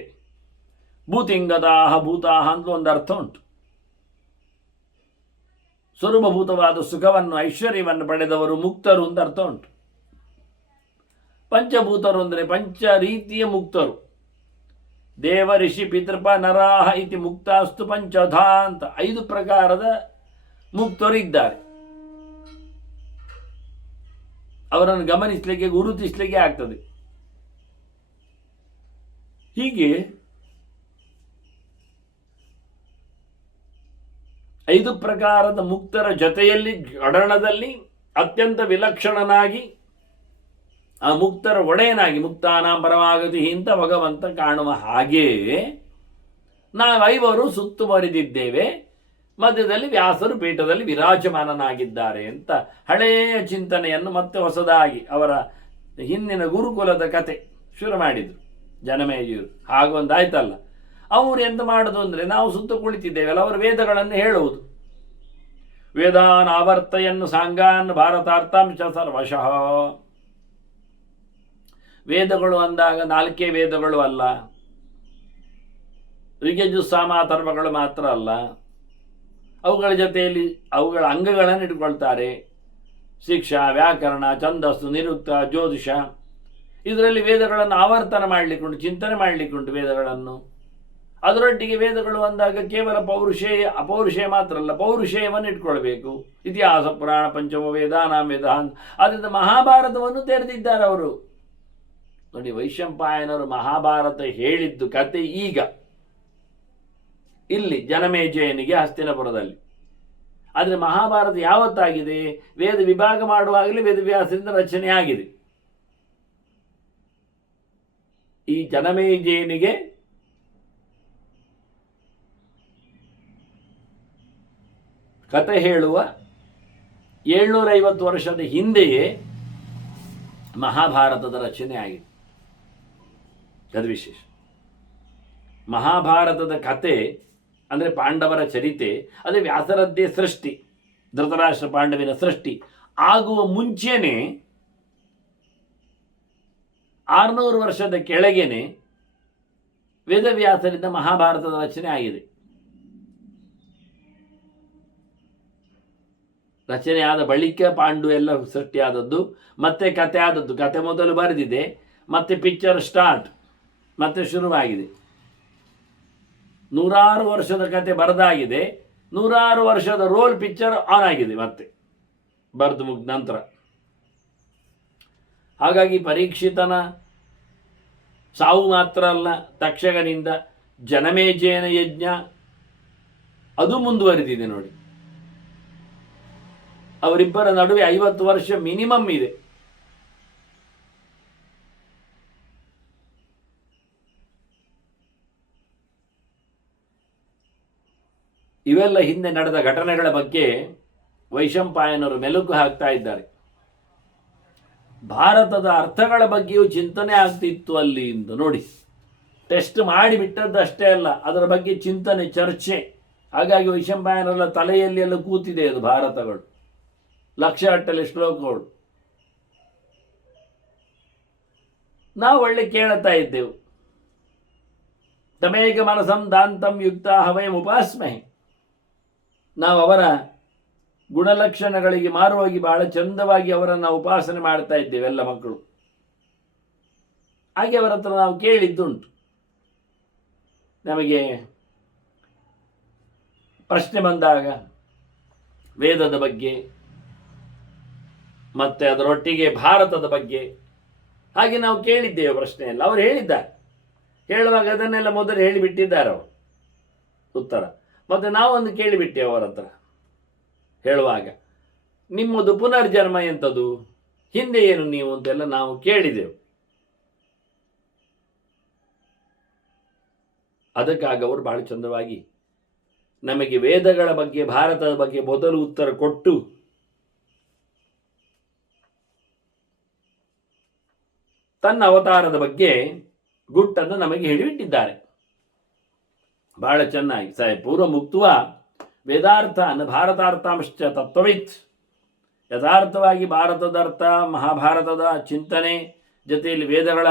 ಭೂತಿಂಗದಾಹ ಭೂತಾಹ ಅಂತ ಒಂದು ಅರ್ಥ ಉಂಟು. ಸ್ವರೂಪಭೂತವಾದ ಸುಖವನ್ನು ಐಶ್ವರ್ಯವನ್ನು ಪಡೆದವರು ಮುಕ್ತರು ಅಂತ ಅರ್ಥ ಉಂಟು. ಪಂಚಭೂತರು ಅಂದರೆ ಪಂಚ ರೀತಿಯ ಮುಕ್ತರು. ದೇವ ಋಷಿ ಪಿತೃಪ ನರಾಹ ಇತಿ ಮುಕ್ತಾಸ್ತು ಪಂಚಧಾ ಅಂತ 5 ಪ್ರಕಾರದ ಮುಕ್ತರು ಇದ್ದಾರೆ. ಅವರನ್ನು ಗಮನಿಸಲಿಕ್ಕೆ, ಗುರುತಿಸಲಿಕ್ಕೆ ಆಗ್ತದೆ. ಹೀಗೆ 5 ಪ್ರಕಾರದ ಮುಕ್ತರ ಜೊತೆಯಲ್ಲಿ ಜಡಣದಲ್ಲಿ ಅತ್ಯಂತ ವಿಲಕ್ಷಣನಾಗಿ ಆ ಮುಕ್ತರ ಒಡೆಯನಾಗಿ ಮುಕ್ತಾನಾಂ ಪರಮಾಗತಿ ಅಂತ ಭಗವಂತ ಕಾಣುವ ಹಾಗೆಯೇ ನಾವೈವರು ಸುತ್ತುವರಿದಿದ್ದೇವೆ. ಮಧ್ಯದಲ್ಲಿ ವ್ಯಾಸರು ಪೀಠದಲ್ಲಿ ವಿರಾಜಮಾನನಾಗಿದ್ದಾರೆ ಅಂತ ಹಳೆಯ ಚಿಂತನೆಯನ್ನು ಮತ್ತೆ ಹೊಸದಾಗಿ ಅವರ ಹಿಂದಿನ ಗುರುಕುಲದ ಕತೆ ಶುರು ಮಾಡಿದರು ಜನಮೇಜಯರು. ಹಾಗೊಂದಾಯ್ತಲ್ಲ, ಅವರು ಎಂತ ಮಾಡೋದು ಅಂದರೆ, ನಾವು ಸುತ್ತ ಕುಳಿತಿದ್ದೇವಲ್ಲ, ಅವರು ವೇದಗಳನ್ನು ಹೇಳುವುದು. ವೇದಾನ್ ಆವರ್ತಯನ್ನು ಸಾಂಗಾನ್ ಭಾರತಾರ್ಥಾಂಶ ಸರ್ವಶಃ. ವೇದಗಳು ಅಂದಾಗ 4 ವೇದಗಳು ಅಲ್ಲ, ಋಗ್ಯಜು ಸಾಮ ಅಥರ್ವಗಳು ಮಾತ್ರ ಅಲ್ಲ, ಅವುಗಳ ಜೊತೆಯಲ್ಲಿ ಅವುಗಳ ಅಂಗಗಳನ್ನು ಇಟ್ಕೊಳ್ತಾರೆ. ಶಿಕ್ಷಾ, ವ್ಯಾಕರಣ, ಛಂದಸ್ಸು, ನಿರುಕ್ತ, ಜ್ಯೋತಿಷ. ಇದರಲ್ಲಿ ವೇದಗಳನ್ನು ಆವರ್ತನ ಮಾಡಲಿಕ್ಕುಂಟು, ಚಿಂತನೆ ಮಾಡಲಿಕ್ಕುಂಟು ವೇದಗಳನ್ನು. ಅದರೊಟ್ಟಿಗೆ ವೇದಗಳು ಅಂದಾಗ ಕೇವಲ ಪೌರುಷೇಯ ಅಪೌರುಷೇಯ ಮಾತ್ರ ಅಲ್ಲ, ಪೌರುಷೇಯವನ್ನು ಇಟ್ಕೊಳ್ಬೇಕು. ಇತಿಹಾಸ ಪುರಾಣ ಪಂಚಮ ವೇದ ನಾಮ ವೇದ. ಆದ್ದರಿಂದ ಮಹಾಭಾರತವನ್ನು ತೆರೆದಿದ್ದಾರೆ ಅವರು. ನೋಡಿ, ವೈಶಂಪಾಯನವರು ಮಹಾಭಾರತ ಹೇಳಿದ್ದು ಕತೆ ಈಗ ಇಲ್ಲಿ ಜನಮೇಜಯನಿಗೆ ಹಸ್ತಿನಪುರದಲ್ಲಿ. ಆದರೆ ಮಹಾಭಾರತ ಯಾವತ್ತಾಗಿದೆ? ವೇದ ವಿಭಾಗ ಮಾಡುವಾಗಲೇ ವೇದವ್ಯಾಸರಿಂದ ರಚನೆ ಆಗಿದೆ. ಈ ಜನಮೇಜಯನಿಗೆ ಕತೆ ಹೇಳುವ 750 ವರ್ಷದ ಹಿಂದೆಯೇ ಮಹಾಭಾರತದ ರಚನೆ ಆಗಿದೆ. ಅದು ವಿಶೇಷ. ಮಹಾಭಾರತದ ಕತೆ ಅಂದರೆ ಪಾಂಡವರ ಚರಿತೆ, ಅದೇ ವ್ಯಾಸರದ್ದೇ ಸೃಷ್ಟಿ. ಧೃತರಾಷ್ಟ್ರ ಪಾಂಡವಿನ ಸೃಷ್ಟಿ ಆಗುವ ಮುಂಚೆನೇ 600 ವರ್ಷದ ಕೆಳಗೇನೆ ವೇದವ್ಯಾಸರಿಂದ ಮಹಾಭಾರತದ ರಚನೆ ಆಗಿದೆ. ರಚನೆ ಆದ ಬಳಿಕ ಪಾಂಡು ಎಲ್ಲ ಸೃಷ್ಟಿಯಾದದ್ದು, ಮತ್ತೆ ಕತೆ ಆದದ್ದು. ಕತೆ ಮೊದಲು ಬರೆದಿದೆ, ಮತ್ತೆ ಪಿಕ್ಚರ್ ಸ್ಟಾರ್ಟ್, ಮತ್ತೆ ಶುರುವಾಗಿದೆ. 100 ವರ್ಷದ ಕತೆ ಬರೆದಾಗಿದೆ, 100 ವರ್ಷದ ರೋಲ್ ಪಿಕ್ಚರ್ ಆನ್ ಆಗಿದೆ ಮತ್ತೆ ಬರೆದು ಮುಗಿದ ನಂತರ. ಹಾಗಾಗಿ ಪರೀಕ್ಷಿತನ ಸಾವು ಮಾತ್ರ ಅಲ್ಲ, ತಕ್ಷಕನಿಂದ ಜನಮೇಜಯನ ಯಜ್ಞ ಅದು ಮುಂದುವರಿದಿದೆ ನೋಡಿ. ಅವರಿಬ್ಬರ ನಡುವೆ 50 ವರ್ಷ ಮಿನಿಮಮ್ ಇದೆ. ಇವೆಲ್ಲ ಹಿಂದೆ ನಡೆದ ಘಟನೆಗಳ ಬಗ್ಗೆ ವೈಶಂಪಾಯನರು ಮೆಲುಕು ಹಾಕ್ತಾ ಇದ್ದಾರೆ. ಭಾರತದ ಅರ್ಥಗಳ ಬಗ್ಗೆಯೂ ಚಿಂತನೆ ಆಗ್ತಿತ್ತು ಅಲ್ಲಿ ಎಂದು ನೋಡಿ. ಟೆಸ್ಟ್ ಮಾಡಿಬಿಟ್ಟದ್ದಷ್ಟೇ ಅಲ್ಲ, ಅದರ ಬಗ್ಗೆ ಚಿಂತನೆ, ಚರ್ಚೆ. ಹಾಗಾಗಿ ವೈಶಂಪಾಯನರ ತಲೆಯಲ್ಲಿ ಎಲ್ಲ ಕೂತಿದೆ ಅದು ಭಾರತಗಳು, ಲಕ್ಷಗಟ್ಟಲೆ ಶ್ಲೋಕಗಳು. ನಾವು ಒಳ್ಳೆ ಕೇಳುತ್ತಾ ಇದ್ದೆವು. ತಮೇಕ ಮನಸಂ ದಾಂತಂ ಯುಕ್ತ ಹವಯಂ ಉಪಾಸ್ಮಹೆ. ನಾವು ಅವರ ಗುಣಲಕ್ಷಣಗಳಿಗೆ ಮಾರುವಾಗಿ ಬಹಳ ಚಂದವಾಗಿ ಅವರನ್ನು ಉಪಾಸನೆ ಮಾಡ್ತಾ ಇದ್ದೇವೆ ಎಲ್ಲ ಮಕ್ಕಳು. ಹಾಗೆ ಅವರ ಹತ್ರ ನಾವು ಕೇಳಿದ್ದುಂಟು. ನಮಗೆ ಪ್ರಶ್ನೆ ಬಂದಾಗ ವೇದದ ಬಗ್ಗೆ ಮತ್ತೆ ಅದರೊಟ್ಟಿಗೆ ಭಾರತದ ಬಗ್ಗೆ ಹಾಗೆ ನಾವು ಕೇಳಿದ್ದೇವೆ ಪ್ರಶ್ನೆಯಲ್ಲ. ಅವರು ಹೇಳಿದ್ದಾರೆ, ಹೇಳುವಾಗ ಅದನ್ನೆಲ್ಲ ಮೊದಲು ಹೇಳಿಬಿಟ್ಟಿದ್ದಾರೆ ಅವರು ಉತ್ತರ. ಮತ್ತೆ ನಾವೊಂದು ಕೇಳಿಬಿಟ್ಟೆವು ಅವರ ಹತ್ರ ಹೇಳುವಾಗ, ನಿಮ್ಮದು ಪುನರ್ಜನ್ಮ ಎಂಥದ್ದು, ಹಿಂದೆ ಏನು ನೀವು ಅಂತೆಲ್ಲ ನಾವು ಕೇಳಿದೆವು. ಅದಕ್ಕಾಗಿ ಅವರು ಬಹಳ ಚಂದವಾಗಿ ನಮಗೆ ವೇದಗಳ ಬಗ್ಗೆ, ಭಾರತದ ಬಗ್ಗೆ ಮೊದಲು ಉತ್ತರ ಕೊಟ್ಟು ತನ್ನ ಅವತಾರದ ಬಗ್ಗೆ ಗುಟ್ಟನ್ನು ನಮಗೆ ಹೇಳಿಬಿಟ್ಟಿದ್ದಾರೆ ಬಹಳ ಚೆನ್ನಾಗಿ. ಪೂರ್ವ ಮುಕ್ತವ ವೇದಾರ್ಥ ಭಾರತಾರ್ಥಾಂಶ ತತ್ವವಿತ್. ಯಥಾರ್ಥವಾಗಿ ಭಾರತದ ಅರ್ಥ, ಮಹಾಭಾರತದ ಚಿಂತನೆ ಜೊತೆಯಲ್ಲಿ ವೇದಗಳ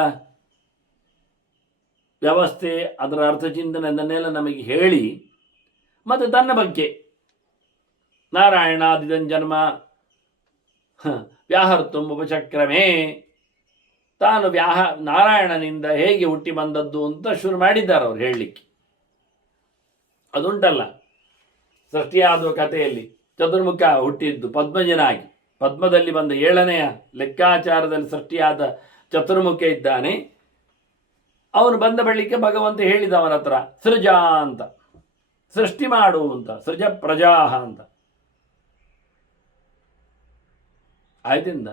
ವ್ಯವಸ್ಥೆ, ಅದರ ಅರ್ಥಚಿಂತನೆ ಅದನ್ನೆಲ್ಲ ನಮಗೆ ಹೇಳಿ, ಮತ್ತು ತನ್ನ ಬಗ್ಗೆ ನಾರಾಯಣಾದಿದನ್ ಜನ್ಮ ವ್ಯಾಹರ್ತುಂ ಉಪಚಕ್ರಮೇ, ತಾನು ನಾರಾಯಣನಿಂದ ಹೇಗೆ ಹುಟ್ಟಿ ಬಂದದ್ದು ಅಂತ ಶುರು ಮಾಡಿದ್ದಾರೆ ಅವರು ಹೇಳಲಿಕ್ಕೆ. ಅದುಂಟಲ್ಲ, ಸೃಷ್ಟಿಯಾದ ಕಥೆಯಲ್ಲಿ ಚತುರ್ಮುಖ ಹುಟ್ಟಿದ್ದು ಪದ್ಮಜನಾಗಿ, ಪದ್ಮದಲ್ಲಿ ಬಂದ 7ನೆಯ ಲೆಕ್ಕಾಚಾರದಲ್ಲಿ ಸೃಷ್ಟಿಯಾದ ಚತುರ್ಮುಖ ಇದ್ದಾನೆ. ಅವನು ಬಂದ ಬಳಿಕ ಭಗವಂತ ಹೇಳಿದ ಅವನ ಹತ್ರ ಸೃಜ ಅಂತ, ಸೃಷ್ಟಿ ಮಾಡು ಅಂತ, ಸೃಜ ಪ್ರಜಾಹ ಅಂತ. ಆಯ್ತಿಂದ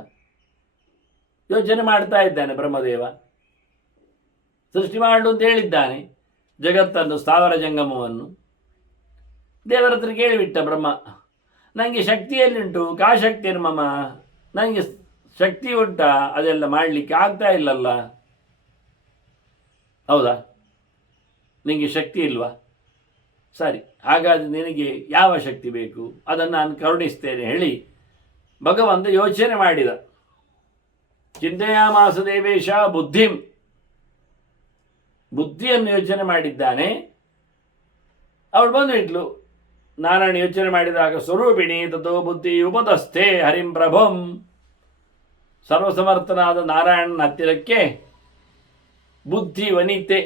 ಯೋಚನೆ ಮಾಡ್ತಾ ಇದ್ದಾನೆ ಬ್ರಹ್ಮದೇವ, ಸೃಷ್ಟಿ ಮಾಡು ಅಂತ ಹೇಳಿದ್ದಾನೆ ಜಗತ್ತನ್ನು, ಸ್ಥಾವರ ಜಂಗಮವನ್ನು. ದೇವರ ಹತ್ರ ಕೇಳಿಬಿಟ್ಟ ಬ್ರಹ್ಮ, ನನಗೆ ಶಕ್ತಿಯಲ್ಲಿಂಟು ಕಾಶಕ್ತಿ ಮಮ, ನನಗೆ ಶಕ್ತಿ ಉಂಟಾ ಅದೆಲ್ಲ ಮಾಡಲಿಕ್ಕೆ ಆಗ್ತಾ ಇಲ್ಲಲ್ಲ. ಹೌದಾ, ನಿನಗೆ ಶಕ್ತಿ ಇಲ್ವಾ? ಸರಿ, ಹಾಗಾದರೆ ನಿನಗೆ ಯಾವ ಶಕ್ತಿ ಬೇಕು ಅದನ್ನು ನಾನು ಕರುಣಿಸ್ತೇನೆ ಹೇಳಿ ಭಗವಂತ ಯೋಚನೆ ಮಾಡಿದ. ಚಿಂತೆಯಾಮಾಸ ದೇವೇಶ ಬುದ್ಧಿಂ, ಬುದ್ಧಿಯನ್ನು ಯೋಚನೆ ಮಾಡಿದ್ದಾನೆ. ಅವಳು ಬಂದುಬಿಟ್ಲು. ನಾರಾಯಣ ಯೋಚನೆ ಮಾಡಿದಾಗ ಸ್ವರೂಪಿಣಿ ತಥೋ ಬುದ್ಧಿ ಉಪತಸ್ಥೆ ಹರಿಂ ಪ್ರಭುಂ. ಸರ್ವಸಮರ್ಥನಾದ ನಾರಾಯಣನ ಹತ್ತಿರಕ್ಕೆ ಬುದ್ಧಿ ವನಿತೆ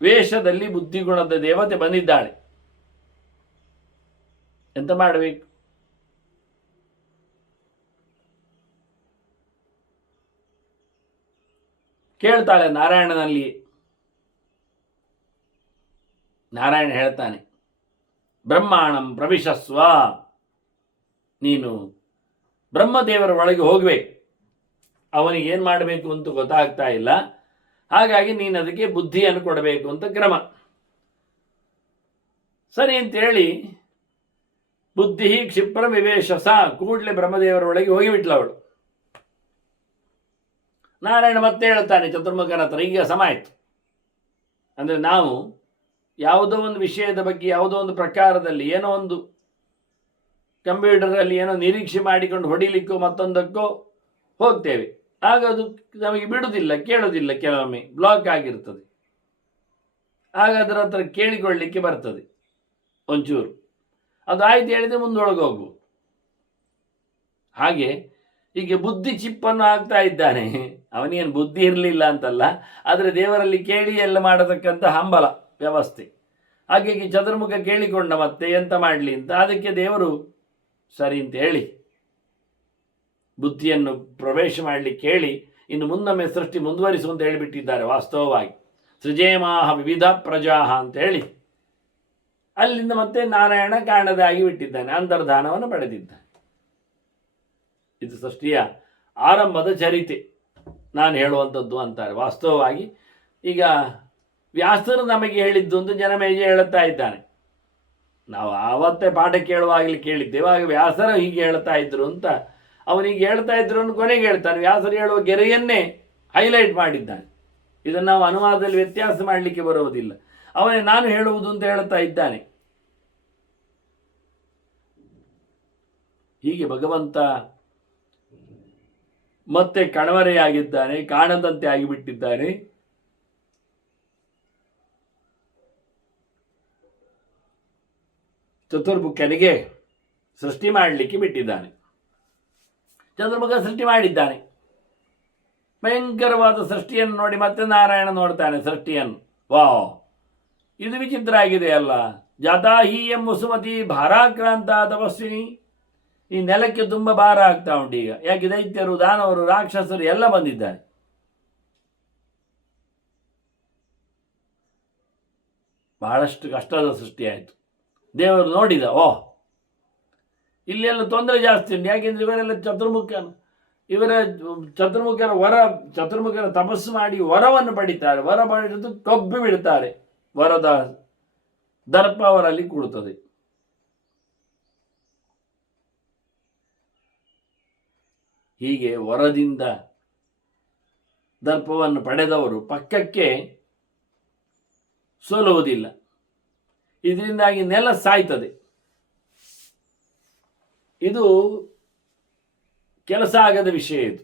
ವೇಷದಲ್ಲಿ ಬುದ್ಧಿಗುಣದ ದೇವತೆ ಬಂದಿದ್ದಾಳೆ. ಎಂತ ಮಾಡಬೇಕು? ಕೇಳ್ತಾಳೆ ನಾರಾಯಣನಲ್ಲಿ. ನಾರಾಯಣ ಹೇಳ್ತಾನೆ, ಬ್ರಹ್ಮಾಣಂ ಪ್ರವಿಶಸ್ವ, ನೀನು ಬ್ರಹ್ಮದೇವರ ಒಳಗೆ ಹೋಗಬೇಕು. ಅವನಿಗೆ ಏನು ಮಾಡಬೇಕು ಅಂತ ಗೊತ್ತಾಗ್ತಾ ಇಲ್ಲ, ಹಾಗಾಗಿ ನೀನು ಅದಕ್ಕೆ ಬುದ್ಧಿಯನ್ನು ಕೊಡಬೇಕು ಅಂತ ಕ್ರಮ. ಸರಿ ಅಂತೇಳಿ ಬುದ್ಧಿ ಕ್ಷಿಪ್ರ ವಿವೇಶಸ, ಕೂಡಲೇ ಬ್ರಹ್ಮದೇವರೊಳಗೆ ಹೋಗಿಬಿಟ್ಲು ಅವಳು. ನಾರಾಯಣ ಮತ್ತೆ ಹೇಳ್ತಾನೆ ಚತುರ್ಮುಖನ ಹತ್ರ, ಈಗ ಸಮ ಆಯಿತು. ಅಂದರೆ ನಾವು ಯಾವುದೋ ಒಂದು ವಿಷಯದ ಬಗ್ಗೆ ಯಾವುದೋ ಒಂದು ಪ್ರಕಾರದಲ್ಲಿ ಏನೋ ಒಂದು ಕಂಪ್ಯೂಟರಲ್ಲಿ ಏನೋ ನಿರೀಕ್ಷೆ ಮಾಡಿಕೊಂಡು ಹೊಡಿಲಿಕ್ಕೋ ಮತ್ತೊಂದಕ್ಕೋ ಹೋಗ್ತೇವೆ. ಆಗ ಅದು ನಮಗೆ ಬಿಡುವುದಿಲ್ಲ, ಕೇಳೋದಿಲ್ಲ, ಕೆಲವೊಮ್ಮೆ ಬ್ಲಾಕ್ ಆಗಿರ್ತದೆ. ಆಗ ಅದರ ಹತ್ರ ಕೇಳಿಕೊಳ್ಳಲಿಕ್ಕೆ ಬರ್ತದೆ ಒಂಚೂರು, ಅದು ಆಯ್ತು ಹೇಳಿದರೆ ಮುಂದೊಳಗೆ ಹೋಗ್ಬೋದು. ಹಾಗೆ ಹೀಗೆ ಬುದ್ಧಿ ಚಿಪ್ಪನ್ನು ಹಾಕ್ತಾ ಇದ್ದಾನೆ. ಅವನಿಗೇನು ಬುದ್ಧಿ ಇರಲಿಲ್ಲ ಅಂತಲ್ಲ, ಆದರೆ ದೇವರಲ್ಲಿ ಕೇಳಿ ಎಲ್ಲ ಮಾಡತಕ್ಕಂಥ ಹಂಬಲ ವ್ಯವಸ್ಥೆ. ಹಾಗಾಗಿ ಚತುರ್ಮುಖ ಕೇಳಿಕೊಂಡ ಮತ್ತೆ ಎಂತ ಮಾಡಲಿ ಅಂತ. ಅದಕ್ಕೆ ದೇವರು ಸರಿ ಅಂತ ಹೇಳಿ ಬುದ್ಧಿಯನ್ನು ಪ್ರವೇಶ ಮಾಡಲಿಕ್ಕೆ ಹೇಳಿ ಇನ್ನು ಮುಂದೊಮ್ಮೆ ಸೃಷ್ಟಿ ಮುಂದುವರಿಸು ಅಂತ ಹೇಳಿಬಿಟ್ಟಿದ್ದಾರೆ. ವಾಸ್ತವವಾಗಿ ಸೃಜೇಮಾಹ ವಿವಿಧ ಪ್ರಜಾಹ ಅಂತ ಹೇಳಿ ಅಲ್ಲಿಂದ ಮತ್ತೆ ನಾರಾಯಣ ಕಾಣದಾಗಿ ಬಿಟ್ಟಿದ್ದಾನೆ, ಅಂತರ್ಧಾನವನ್ನು ಪಡೆದಿದ್ದಾನೆ. ಇದು ಸೃಷ್ಟಿಯ ಆರಂಭದ ಚರಿತೆ ನಾನು ಹೇಳುವಂಥದ್ದು ಅಂತಾರೆ. ವಾಸ್ತವವಾಗಿ ಈಗ ವ್ಯಾಸರು ನಮಗೆ ಹೇಳಿದ್ದು ಅಂತ ಜನಮೇಜಯ ಹೇಳುತ್ತಾ ಇದ್ದಾನೆ. ನಾವು ಆವತ್ತೇ ಪಾಠ ಕೇಳುವಾಗಲಿ ಕೇಳಿದ್ದೇವೆ, ಆಗ ವ್ಯಾಸರ ಹೀಗೆ ಹೇಳ್ತಾ ಇದ್ರು ಅಂತ. ಅವನಿಗೆ ಹೇಳ್ತಾ ಇದ್ರು ಅಂತ ಕೊನೆಗೆ ಹೇಳ್ತಾನೆ. ವ್ಯಾಸರು ಹೇಳುವ ಗೆರೆಯನ್ನೇ ಹೈಲೈಟ್ ಮಾಡಿದ್ದಾನೆ. ಇದನ್ನು ನಾವು ಅನುವಾದದಲ್ಲಿ ವ್ಯತ್ಯಾಸ ಮಾಡಲಿಕ್ಕೆ ಬರುವುದಿಲ್ಲ. ಅವನೇ ನಾನು ಹೇಳುವುದು ಅಂತ ಹೇಳ್ತಾ ಇದ್ದಾನೆ. ಹೀಗೆ ಭಗವಂತ ಮತ್ತೆ ಕಣ್ಮರೆಯಾಗಿದ್ದಾನೆ, ಕಾಣದಂತೆ ಆಗಿಬಿಟ್ಟಿದ್ದಾನೆ. ಚತುರ್ಮುಖನಿಗೆ ಸೃಷ್ಟಿ ಮಾಡಲಿಕ್ಕೆ ಬಿಟ್ಟಿದ್ದಾನೆ. ಚತುರ್ಮುಖ ಸೃಷ್ಟಿ ಮಾಡಿದ್ದಾನೆ. ಭಯಂಕರವಾದ ಸೃಷ್ಟಿಯನ್ನು ನೋಡಿ ಮತ್ತೆ ನಾರಾಯಣ ನೋಡ್ತಾನೆ ಸೃಷ್ಟಿಯನ್ನು. ವಾವ್, ಇದು ವಿಚಿತ್ರ ಆಗಿದೆ ಅಲ್ಲ. ಜಾತಾಹೀಯಂ ವಸುಮತಿ ಭಾರಾಕ್ರಾಂತ ತಪಸ್ವಿನಿ. ಈ ನೆಲಕ್ಕೆ ತುಂಬ ಭಾರ ಆಗ್ತಾ ಉಂಟು ಈಗ. ಯಾಕೆ ದೈತ್ಯರು, ದಾನವರು, ರಾಕ್ಷಸರು ಎಲ್ಲ ಬಂದಿದ್ದಾರೆ. ಬಹಳಷ್ಟು ಕಷ್ಟದ ಸೃಷ್ಟಿಯಾಯಿತು. ದೇವರು ನೋಡಿದ, ಓಹ್ ಇಲ್ಲೆಲ್ಲ ತೊಂದರೆ ಜಾಸ್ತಿ ಉಂಟು. ಯಾಕೆಂದ್ರೆ ಇವರೆಲ್ಲ ಚತುರ್ಮುಖನ ತಪಸ್ಸು ಮಾಡಿ ವರವನ್ನು ಪಡಿತಾರೆ. ವರ ಪಡೆದು ಕಬ್ಬಿ ಬಿಡ್ತಾರೆ. ವರದ ದರ್ಪ ಅವರಲ್ಲಿ ಕೂಡುತ್ತದೆ. ಹೀಗೆ ವರದಿಂದ ದರ್ಪವನ್ನು ಪಡೆದವರು ಪಕ್ಕಕ್ಕೆ ಸೋಲುವುದಿಲ್ಲ. ಇದರಿಂದಾಗಿ ನೆಲ ಸಾಯ್ತದೆ. ಇದು ಕೆಲಸ ಆಗದ ವಿಷಯ. ಇದು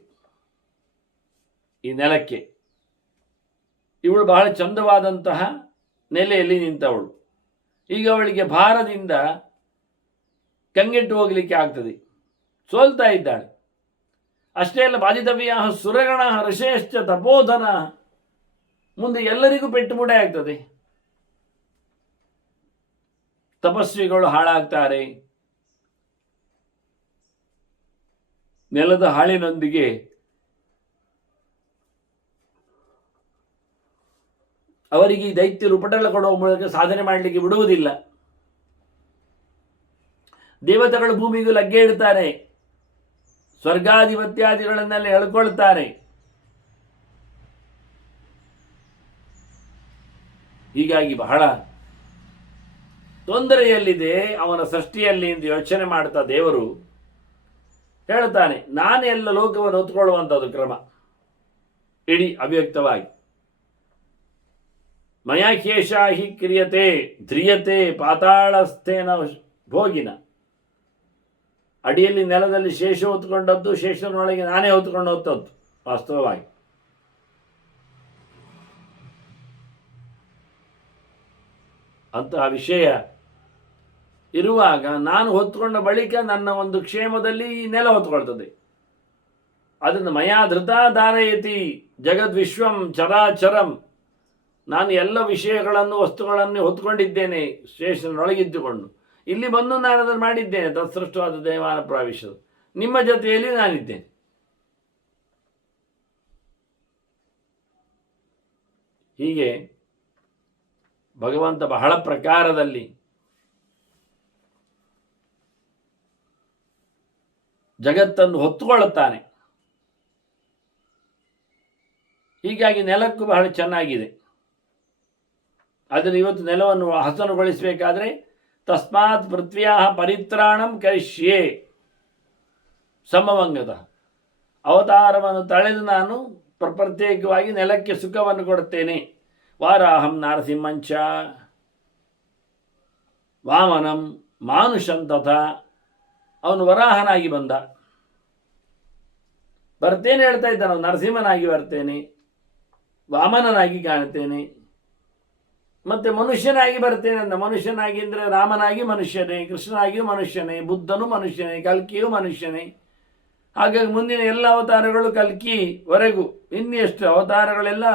ಈ ನೆಲಕ್ಕೆ ಇವಳು ಬಹಳ ಚಂದವಾದಂತಹ ನೆಲೆಯಲ್ಲಿ ನಿಂತವಳು. ಈಗ ಅವಳಿಗೆ ಭಾರದಿಂದ ಕಂಗೆಟ್ಟು ಹೋಗಲಿಕ್ಕೆ ಆಗ್ತದೆ, ಸೋಲ್ತಾ ಇದ್ದಾಳೆ. ಅಷ್ಟೇ ಅಲ್ಲ, ಬಾಧಿತವ್ಯ ಸುರಗಣ ಋಷೇಶ್ಚ ತಪೋಧನ, ಮುಂದೆ ಎಲ್ಲರಿಗೂ ಪೆಟ್ಟು ಮುಡೆ ಆಗ್ತದೆ. ತಪಸ್ವಿಗಳು ಹಾಳಾಗ್ತಾರೆ. ನೆಲದ ಹಾಳಿನೊಂದಿಗೆ ಅವರಿಗೆ ಈ ದೈತ್ಯರು ಉಪಟಳ ಕೊಡುವ ಮೂಲಕ ಸಾಧನೆ ಮಾಡಲಿಕ್ಕೆ ಬಿಡುವುದಿಲ್ಲ. ದೇವತೆಗಳು ಭೂಮಿಗೂ ಲಗ್ಗೆ ಇಡ್ತಾರೆ, ಸ್ವರ್ಗಾಧಿಪತ್ಯಾದಿಗಳನ್ನೆಲ್ಲ ಎಳ್ಕೊಳ್ತಾರೆ. ಹೀಗಾಗಿ ಬಹಳ ತೊಂದರೆಯಲ್ಲಿದೆ ಅವನ ಸೃಷ್ಟಿಯಲ್ಲಿ ಎಂದು ಯೋಚನೆ ಮಾಡ್ತಾ ದೇವರು ಹೇಳ್ತಾನೆ, ನಾನೇ ಎಲ್ಲ ಲೋಕವನ್ನು ಹೊತ್ಕೊಳ್ಳುವಂಥದ್ದು ಕ್ರಮ ಇಡೀ ಅವ್ಯಕ್ತವಾಗಿ. ಮಯಾಖೇಶ ಹಿ ಕ್ರಿಯತೆ ಧ್ರಿಯತೆ ಪಾತಾಳಸ್ಥೇನ ಭೋಗಿನ. ಅಡಿಯಲ್ಲಿ ನೆಲದಲ್ಲಿ ಶೇಷ ಹೊತ್ಕೊಂಡದ್ದು, ಶೇಷನೊಳಗೆ ನಾನೇ ಹೊತ್ಕೊಂಡು ಹೋಗ್ತದ್ದು. ವಾಸ್ತವವಾಗಿ ಅಂತಹ ವಿಷಯ ಇರುವಾಗ ನಾನು ಹೊತ್ಕೊಂಡ ಬಳಿಕ ನನ್ನ ಒಂದು ಕ್ಷೇಮದಲ್ಲಿ ಈ ನೆಲ ಹೊತ್ಕೊಳ್ತದೆ. ಅದನ್ನು ಮಯಾ ಧೃತ ಧಾರಯತಿ ಜಗದ್ವಿಶ್ವಂ ಚರಾಚರಂ. ನಾನು ಎಲ್ಲ ವಿಷಯಗಳನ್ನು ವಸ್ತುಗಳನ್ನು ಹೊತ್ಕೊಂಡಿದ್ದೇನೆ ಶೇಷನೊಳಗಿದ್ದುಕೊಂಡು. ಇಲ್ಲಿ ಬಂದು ನಾನು ಅದನ್ನು ಮಾಡಿದ್ದೇನೆ. ತತ್ಸೃಷ್ಟವಾದ ದೇವಾನ ಪ್ರಾವಿಶದ ನಿಮ್ಮ ಜೊತೆಯಲ್ಲಿ ನಾನಿದ್ದೇನೆ. ಹೀಗೆ ಭಗವಂತ ಬಹಳ ಪ್ರಕಾರದಲ್ಲಿ ಜಗತ್ತನ್ನು ಹೊತ್ತುಕೊಳ್ಳುತ್ತಾನೆ. ಹೀಗಾಗಿ ನೆಲಕ್ಕೂ ಬಹಳ ಚೆನ್ನಾಗಿದೆ. ಆದರೆ ಇವತ್ತು ನೆಲವನ್ನು ಹಸನುಗೊಳಿಸಬೇಕಾದ್ರೆ ತಸ್ಮಾತ್ ಪೃಥ್ವ್ಯಾ ಪರಿತ್ರಾಣಂ ಕರಿಷ್ಯೆ ಸಮವಂಗದ ಅವತಾರವನ್ನು ತಳೆದು ನಾನು ಪ್ರತ್ಯೇಕವಾಗಿ ನೆಲಕ್ಕೆ ಸುಖವನ್ನು ಕೊಡುತ್ತೇನೆ. ವಾರಾಹಂ ನಾರಸಿಂಹಂಚ ವಾಮನಂ ಮಾನುಷಂ ತಥಾ ಅವನು ವರಾಹನಾಗಿ ಬಂದ, ಬರ್ತೇನೆ ಹೇಳ್ತಾ ಇದ್ದಾನೆ. ನರಸಿಂಹನಾಗಿ ಬರ್ತೇನೆ, ವಾಮನನಾಗಿ ಕಾಣ್ತೇನೆ, ಮತ್ತೆ ಮನುಷ್ಯನಾಗಿ ಬರ್ತೇನೆ ಅಂತ. ಮನುಷ್ಯನಾಗಿ ಅಂದರೆ ರಾಮನಾಗಿ ಮನುಷ್ಯನೇ, ಕೃಷ್ಣನಾಗಿಯೂ ಮನುಷ್ಯನೇ, ಬುದ್ಧನು ಮನುಷ್ಯನೇ, ಕಲ್ಕಿಯೂ ಮನುಷ್ಯನೇ. ಹಾಗಾಗಿ ಮುಂದಿನ ಎಲ್ಲ ಅವತಾರಗಳು ಕಲ್ಕಿವರೆಗೂ ಇನ್ನೆಷ್ಟು ಅವತಾರಗಳೆಲ್ಲ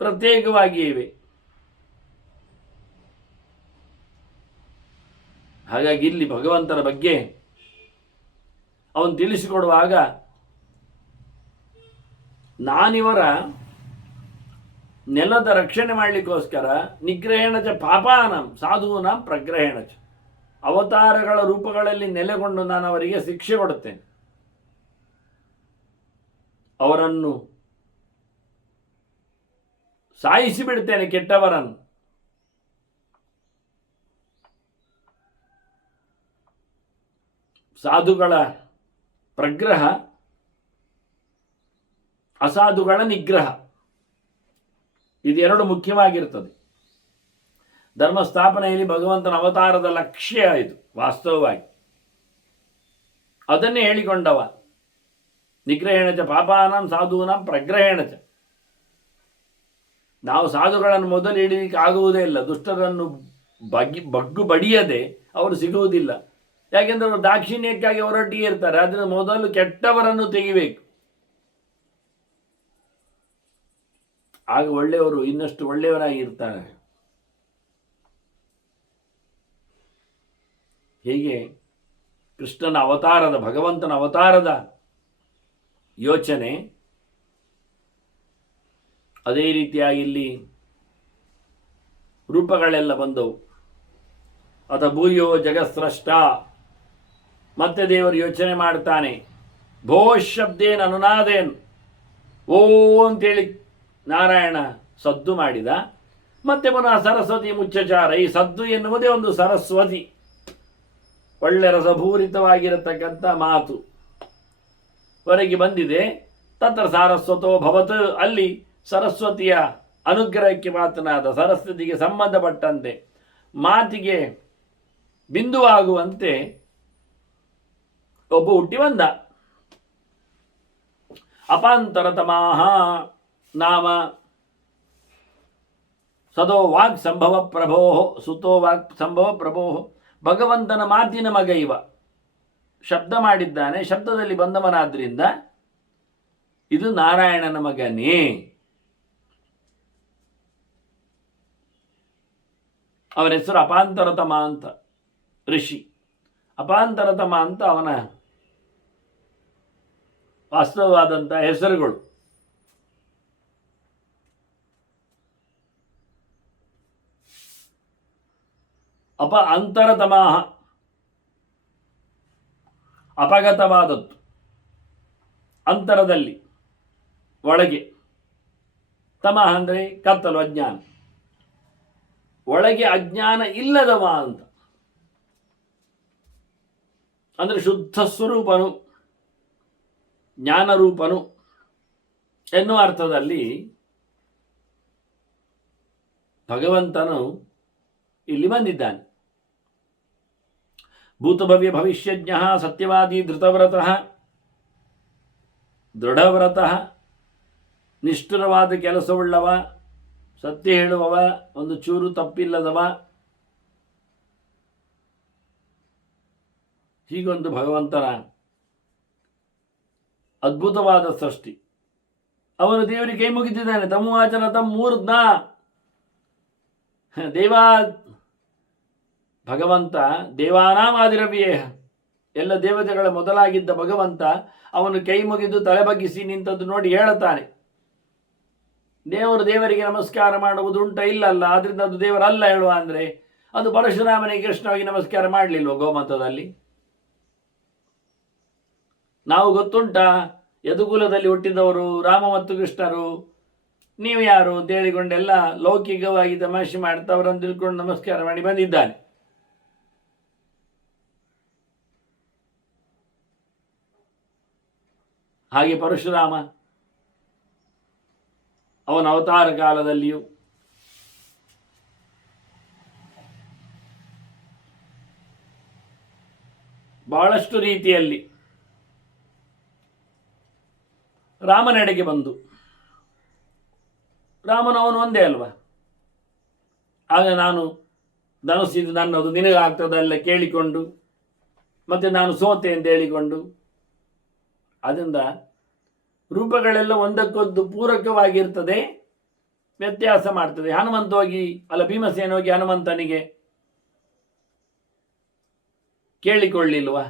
ಪ್ರತ್ಯೇಕವಾಗಿಯೇ ಇವೆ. ಹಾಗಾಗಿ ಇಲ್ಲಿ ಭಗವಂತನ ಬಗ್ಗೆ ಅವನು ತಿಳಿಸಿಕೊಡುವಾಗ, ನಾನಿವರ ನೆಲದ ರಕ್ಷಣೆ ಮಾಡಲಿಕ್ಕೋಸ್ಕರ ನಿಗ್ರಹೇಣ ಚ ಪಾಪಾನಂ ಸಾಧೂನಾಂ ಪ್ರಗ್ರಹೇಣ ಚ, ಅವತಾರಗಳ ರೂಪಗಳಲ್ಲಿ ನೆಲೆಗೊಂಡು ನಾನು ಅವರಿಗೆ ಶಿಕ್ಷೆ ಕೊಡುತ್ತೇನೆ, ಅವರನ್ನು ಸಾಯಿಸಿ ಬಿಡ್ತೇನೆ ಕೆಟ್ಟವರನ್ನು. ಸಾಧುಗಳ ಪ್ರಗ್ರಹ, ಅಸಾಧುಗಳ ನಿಗ್ರಹ, ಇದೆರಡು ಮುಖ್ಯವಾಗಿರ್ತದೆ. ಧರ್ಮ ಸ್ಥಾಪನೆಯಲ್ಲಿ ಭಗವಂತನ ಅವತಾರದ ಲಕ್ಷ್ಯ ಇದು ವಾಸ್ತವವಾಗಿ. ಅದನ್ನೇ ಹೇಳಿಕೊಂಡವ, ನಿಗ್ರಹೇಣ ಚ ಪಾಪಾನಾಂ ಸಾಧೂನಾಂ ಪ್ರಗ್ರಹೇಣ ಚ. ನಾವು ಸಾಧುಗಳನ್ನು ಮೊದಲು ಹಿಡಿಯಲಿಕ್ಕೆ ಆಗುವುದೇ ಇಲ್ಲ. ದುಷ್ಟರನ್ನು ಬಗ್ಗು ಬಡಿಯದೆ ಅವರು ಸಿಗುವುದಿಲ್ಲ. ಯಾಕೆಂದ್ರೆ ಅವರು ದಾಕ್ಷಿಣ್ಯಕ್ಕಾಗಿ ಹೊರಟಿಗೆ ಇರ್ತಾರೆ. ಅದನ್ನು ಮೊದಲು ಕೆಟ್ಟವರನ್ನು ತೆಗಿಬೇಕು, ಆಗ ಒಳ್ಳೆಯವರು ಇನ್ನಷ್ಟು ಒಳ್ಳೆಯವರಾಗಿರ್ತಾರೆ. ಹೀಗೆ ಕೃಷ್ಣನ ಅವತಾರದ, ಭಗವಂತನ ಅವತಾರದ ಯೋಚನೆ ಅದೇ ರೀತಿಯಾಗಿ ಇಲ್ಲಿ ರೂಪಗಳೆಲ್ಲ ಬಂದವು. ಅಥ ಭೂಯೋ ಜಗತ್ಸ್ರಷ್ಟ, ಮತ್ತೆ ದೇವರು ಯೋಚನೆ ಮಾಡ್ತಾನೆ. ಭೋ ಶಬ್ದೇನ್ ಅನುನಾದೇನ್, ಓ ಅಂತೇಳಿ ನಾರಾಯಣ ಸದ್ದು ಮಾಡಿದ. ಮತ್ತೆ ಪುನಃ ಸರಸ್ವತಿ ಮುಚ್ಚಚಾರ. ಈ ಸದ್ದು ಎನ್ನುವುದೇ ಒಂದು ಸರಸ್ವತಿ, ಒಳ್ಳೆ ರಸಭೂರಿತವಾಗಿರತಕ್ಕಂಥ ಮಾತು ಹೊರಗೆ ಬಂದಿದೆ. ತತ್ರ ಸಾರಸ್ವತೋ ಭವತ್, ಅಲ್ಲಿ ಸರಸ್ವತಿಯ ಅನುಗ್ರಹಕ್ಕೆ ಮಾತನಾದ, ಸರಸ್ವತಿಗೆ ಸಂಬಂಧಪಟ್ಟಂತೆ ಮಾತಿಗೆ ಬಿಂದುವಾಗುವಂತೆ ಒಬ್ಬ ಹುಟ್ಟಿ ಬಂದ. ಅಪಾಂತರತಮಾಹ ನಾಮ ಸದೋ ವಾಕ್ ಸಂಭವ ಪ್ರಭೋ ಸುತೋ ವಾಕ್ ಸಂಭವ ಪ್ರಭೋ. ಭಗವಂತನ ಮಾತಿನ ಮಗ ಇವ, ಶಬ್ದ ಮಾಡಿದ್ದಾನೆ, ಶಬ್ದದಲ್ಲಿ ಬಂದವನಾದ್ರಿಂದ ಇದು ನಾರಾಯಣನ ಮಗನೇ. ಅವನ ಹೆಸರು ಅಪಾಂತರತಮ ಅಂತ, ಋಷಿ. ಅಪಾಂತರತಮ ಅಂತ ಅವನ ವಾಸ್ತವವಾದಂಥ ಹೆಸರುಗಳು. ಅಂತರತಮಾಹ ಅಪಗತವಾದದ್ದು, ಅಂತರದಲ್ಲಿ ಒಳಗೆ. ತಮಃ ಅಂದರೆ ಕತ್ತಲು, ಅಜ್ಞಾನ. ಒಳಗೆ ಅಜ್ಞಾನ ಇಲ್ಲದವ ಅಂತ ಅಂದರೆ ಶುದ್ಧ ಸ್ವರೂಪನು, ಜ್ಞಾನರೂಪನು ಎನ್ನುವ ಅರ್ಥದಲ್ಲಿ ಭಗವಂತನು ಇಲ್ಲಿ ಬಂದಿದ್ದಾನೆ. ಭೂತಭವ್ಯ ಭವಿಷ್ಯಜ್ಞ ಸತ್ಯವಾದಿ ಧೃತವ್ರತಃ ದೃಢವ್ರತಃ, ನಿಷ್ಠುರವಾದ ಕೆಲಸವುಳ್ಳವ, ಸತ್ಯ ಹೇಳುವವ, ಒಂದು ಚೂರು ತಪ್ಪಿಲ್ಲದವ. ಹೀಗೊಂದು ಭಗವಂತನ ಅದ್ಭುತವಾದ ಸೃಷ್ಟಿ. ಅವನು ದೇವರಿಗೆ ಕೈ ಮುಗಿದಿದ್ದಾನೆ. ತಮುವಾಚನ ತಮ್ಮೂರ್ಧ್ನ, ದೇವಾ ಭಗವಂತ ದೇವಾನಾಮಾದಿರವಿಯೇಹ, ಎಲ್ಲ ದೇವತೆಗಳ ಮೊದಲಾಗಿದ್ದ ಭಗವಂತ ಅವನು ಕೈ ಮುಗಿದು ತಲೆ ಬಗ್ಗಿಸಿ ನಿಂತದ್ದು ನೋಡಿ ಹೇಳುತ್ತಾನೆ, ದೇವರಿಗೆ ನಮಸ್ಕಾರ ಮಾಡುವುದುಂಟ? ಇಲ್ಲಲ್ಲ, ಆದ್ರಿಂದ ಅದು ದೇವರಲ್ಲ ಹೇಳುವ ಅಂದರೆ ಅದು ಪರಶುರಾಮನಿಗೆ ಕೃಷ್ಣವಾಗಿ ನಮಸ್ಕಾರ ಮಾಡಲಿಲ್ವ ಗೋಮತದಲ್ಲಿ? ನಾವು ಗೊತ್ತುಂಟ, ಯದುಕುಲದಲ್ಲಿ ಹುಟ್ಟಿದವರು ರಾಮ ಮತ್ತು ಕೃಷ್ಣರು ನೀವು ಯಾರು ಅಂತ ಹೇಳಿಕೊಂಡೆಲ್ಲ ಲೌಕಿಕವಾಗಿ ತಮಾಷೆ ಮಾಡ್ತಾ ಅವರನ್ನು ತಿಳ್ಕೊಂಡು ನಮಸ್ಕಾರ ಮಾಡಿ ಬಂದಿದ್ದಾನೆ. ಹಾಗೆ ಪರಶುರಾಮ ಅವನ ಅವತಾರ ಕಾಲದಲ್ಲಿಯೂ ಬಹಳಷ್ಟು ರೀತಿಯಲ್ಲಿ ರಾಮನೆಡೆಗೆ ಬಂದು, ರಾಮನು ಅವನು ಒಂದೇ ಅಲ್ವಾ, ಆಗ ನಾನು ಧನುಸ್ಸಿದ್ದು ನನ್ನದು ನಿನಗಾಗ್ತದಲ್ಲ ಕೇಳಿಕೊಂಡು, ಮತ್ತೆ ನಾನು ಸೋತೆ ಅಂತ ಹೇಳಿಕೊಂಡು, ಅದರಿಂದ ರೂಪಗಳೆಲ್ಲ ಒಂದಕ್ಕೊಂದು ಪೂರಕವಾಗಿರ್ತದೆ, ವ್ಯತ್ಯಾಸ ಮಾಡ್ತದೆ. ಹನುಮಂತ ಹೋಗಿ ಅಲ್ಲ ಭೀಮಸೇನ ಹೋಗಿ ಹನುಮಂತನಿಗೆ ಕೇಳಿಕೊಳ್ಳಿಲ್ವಾ,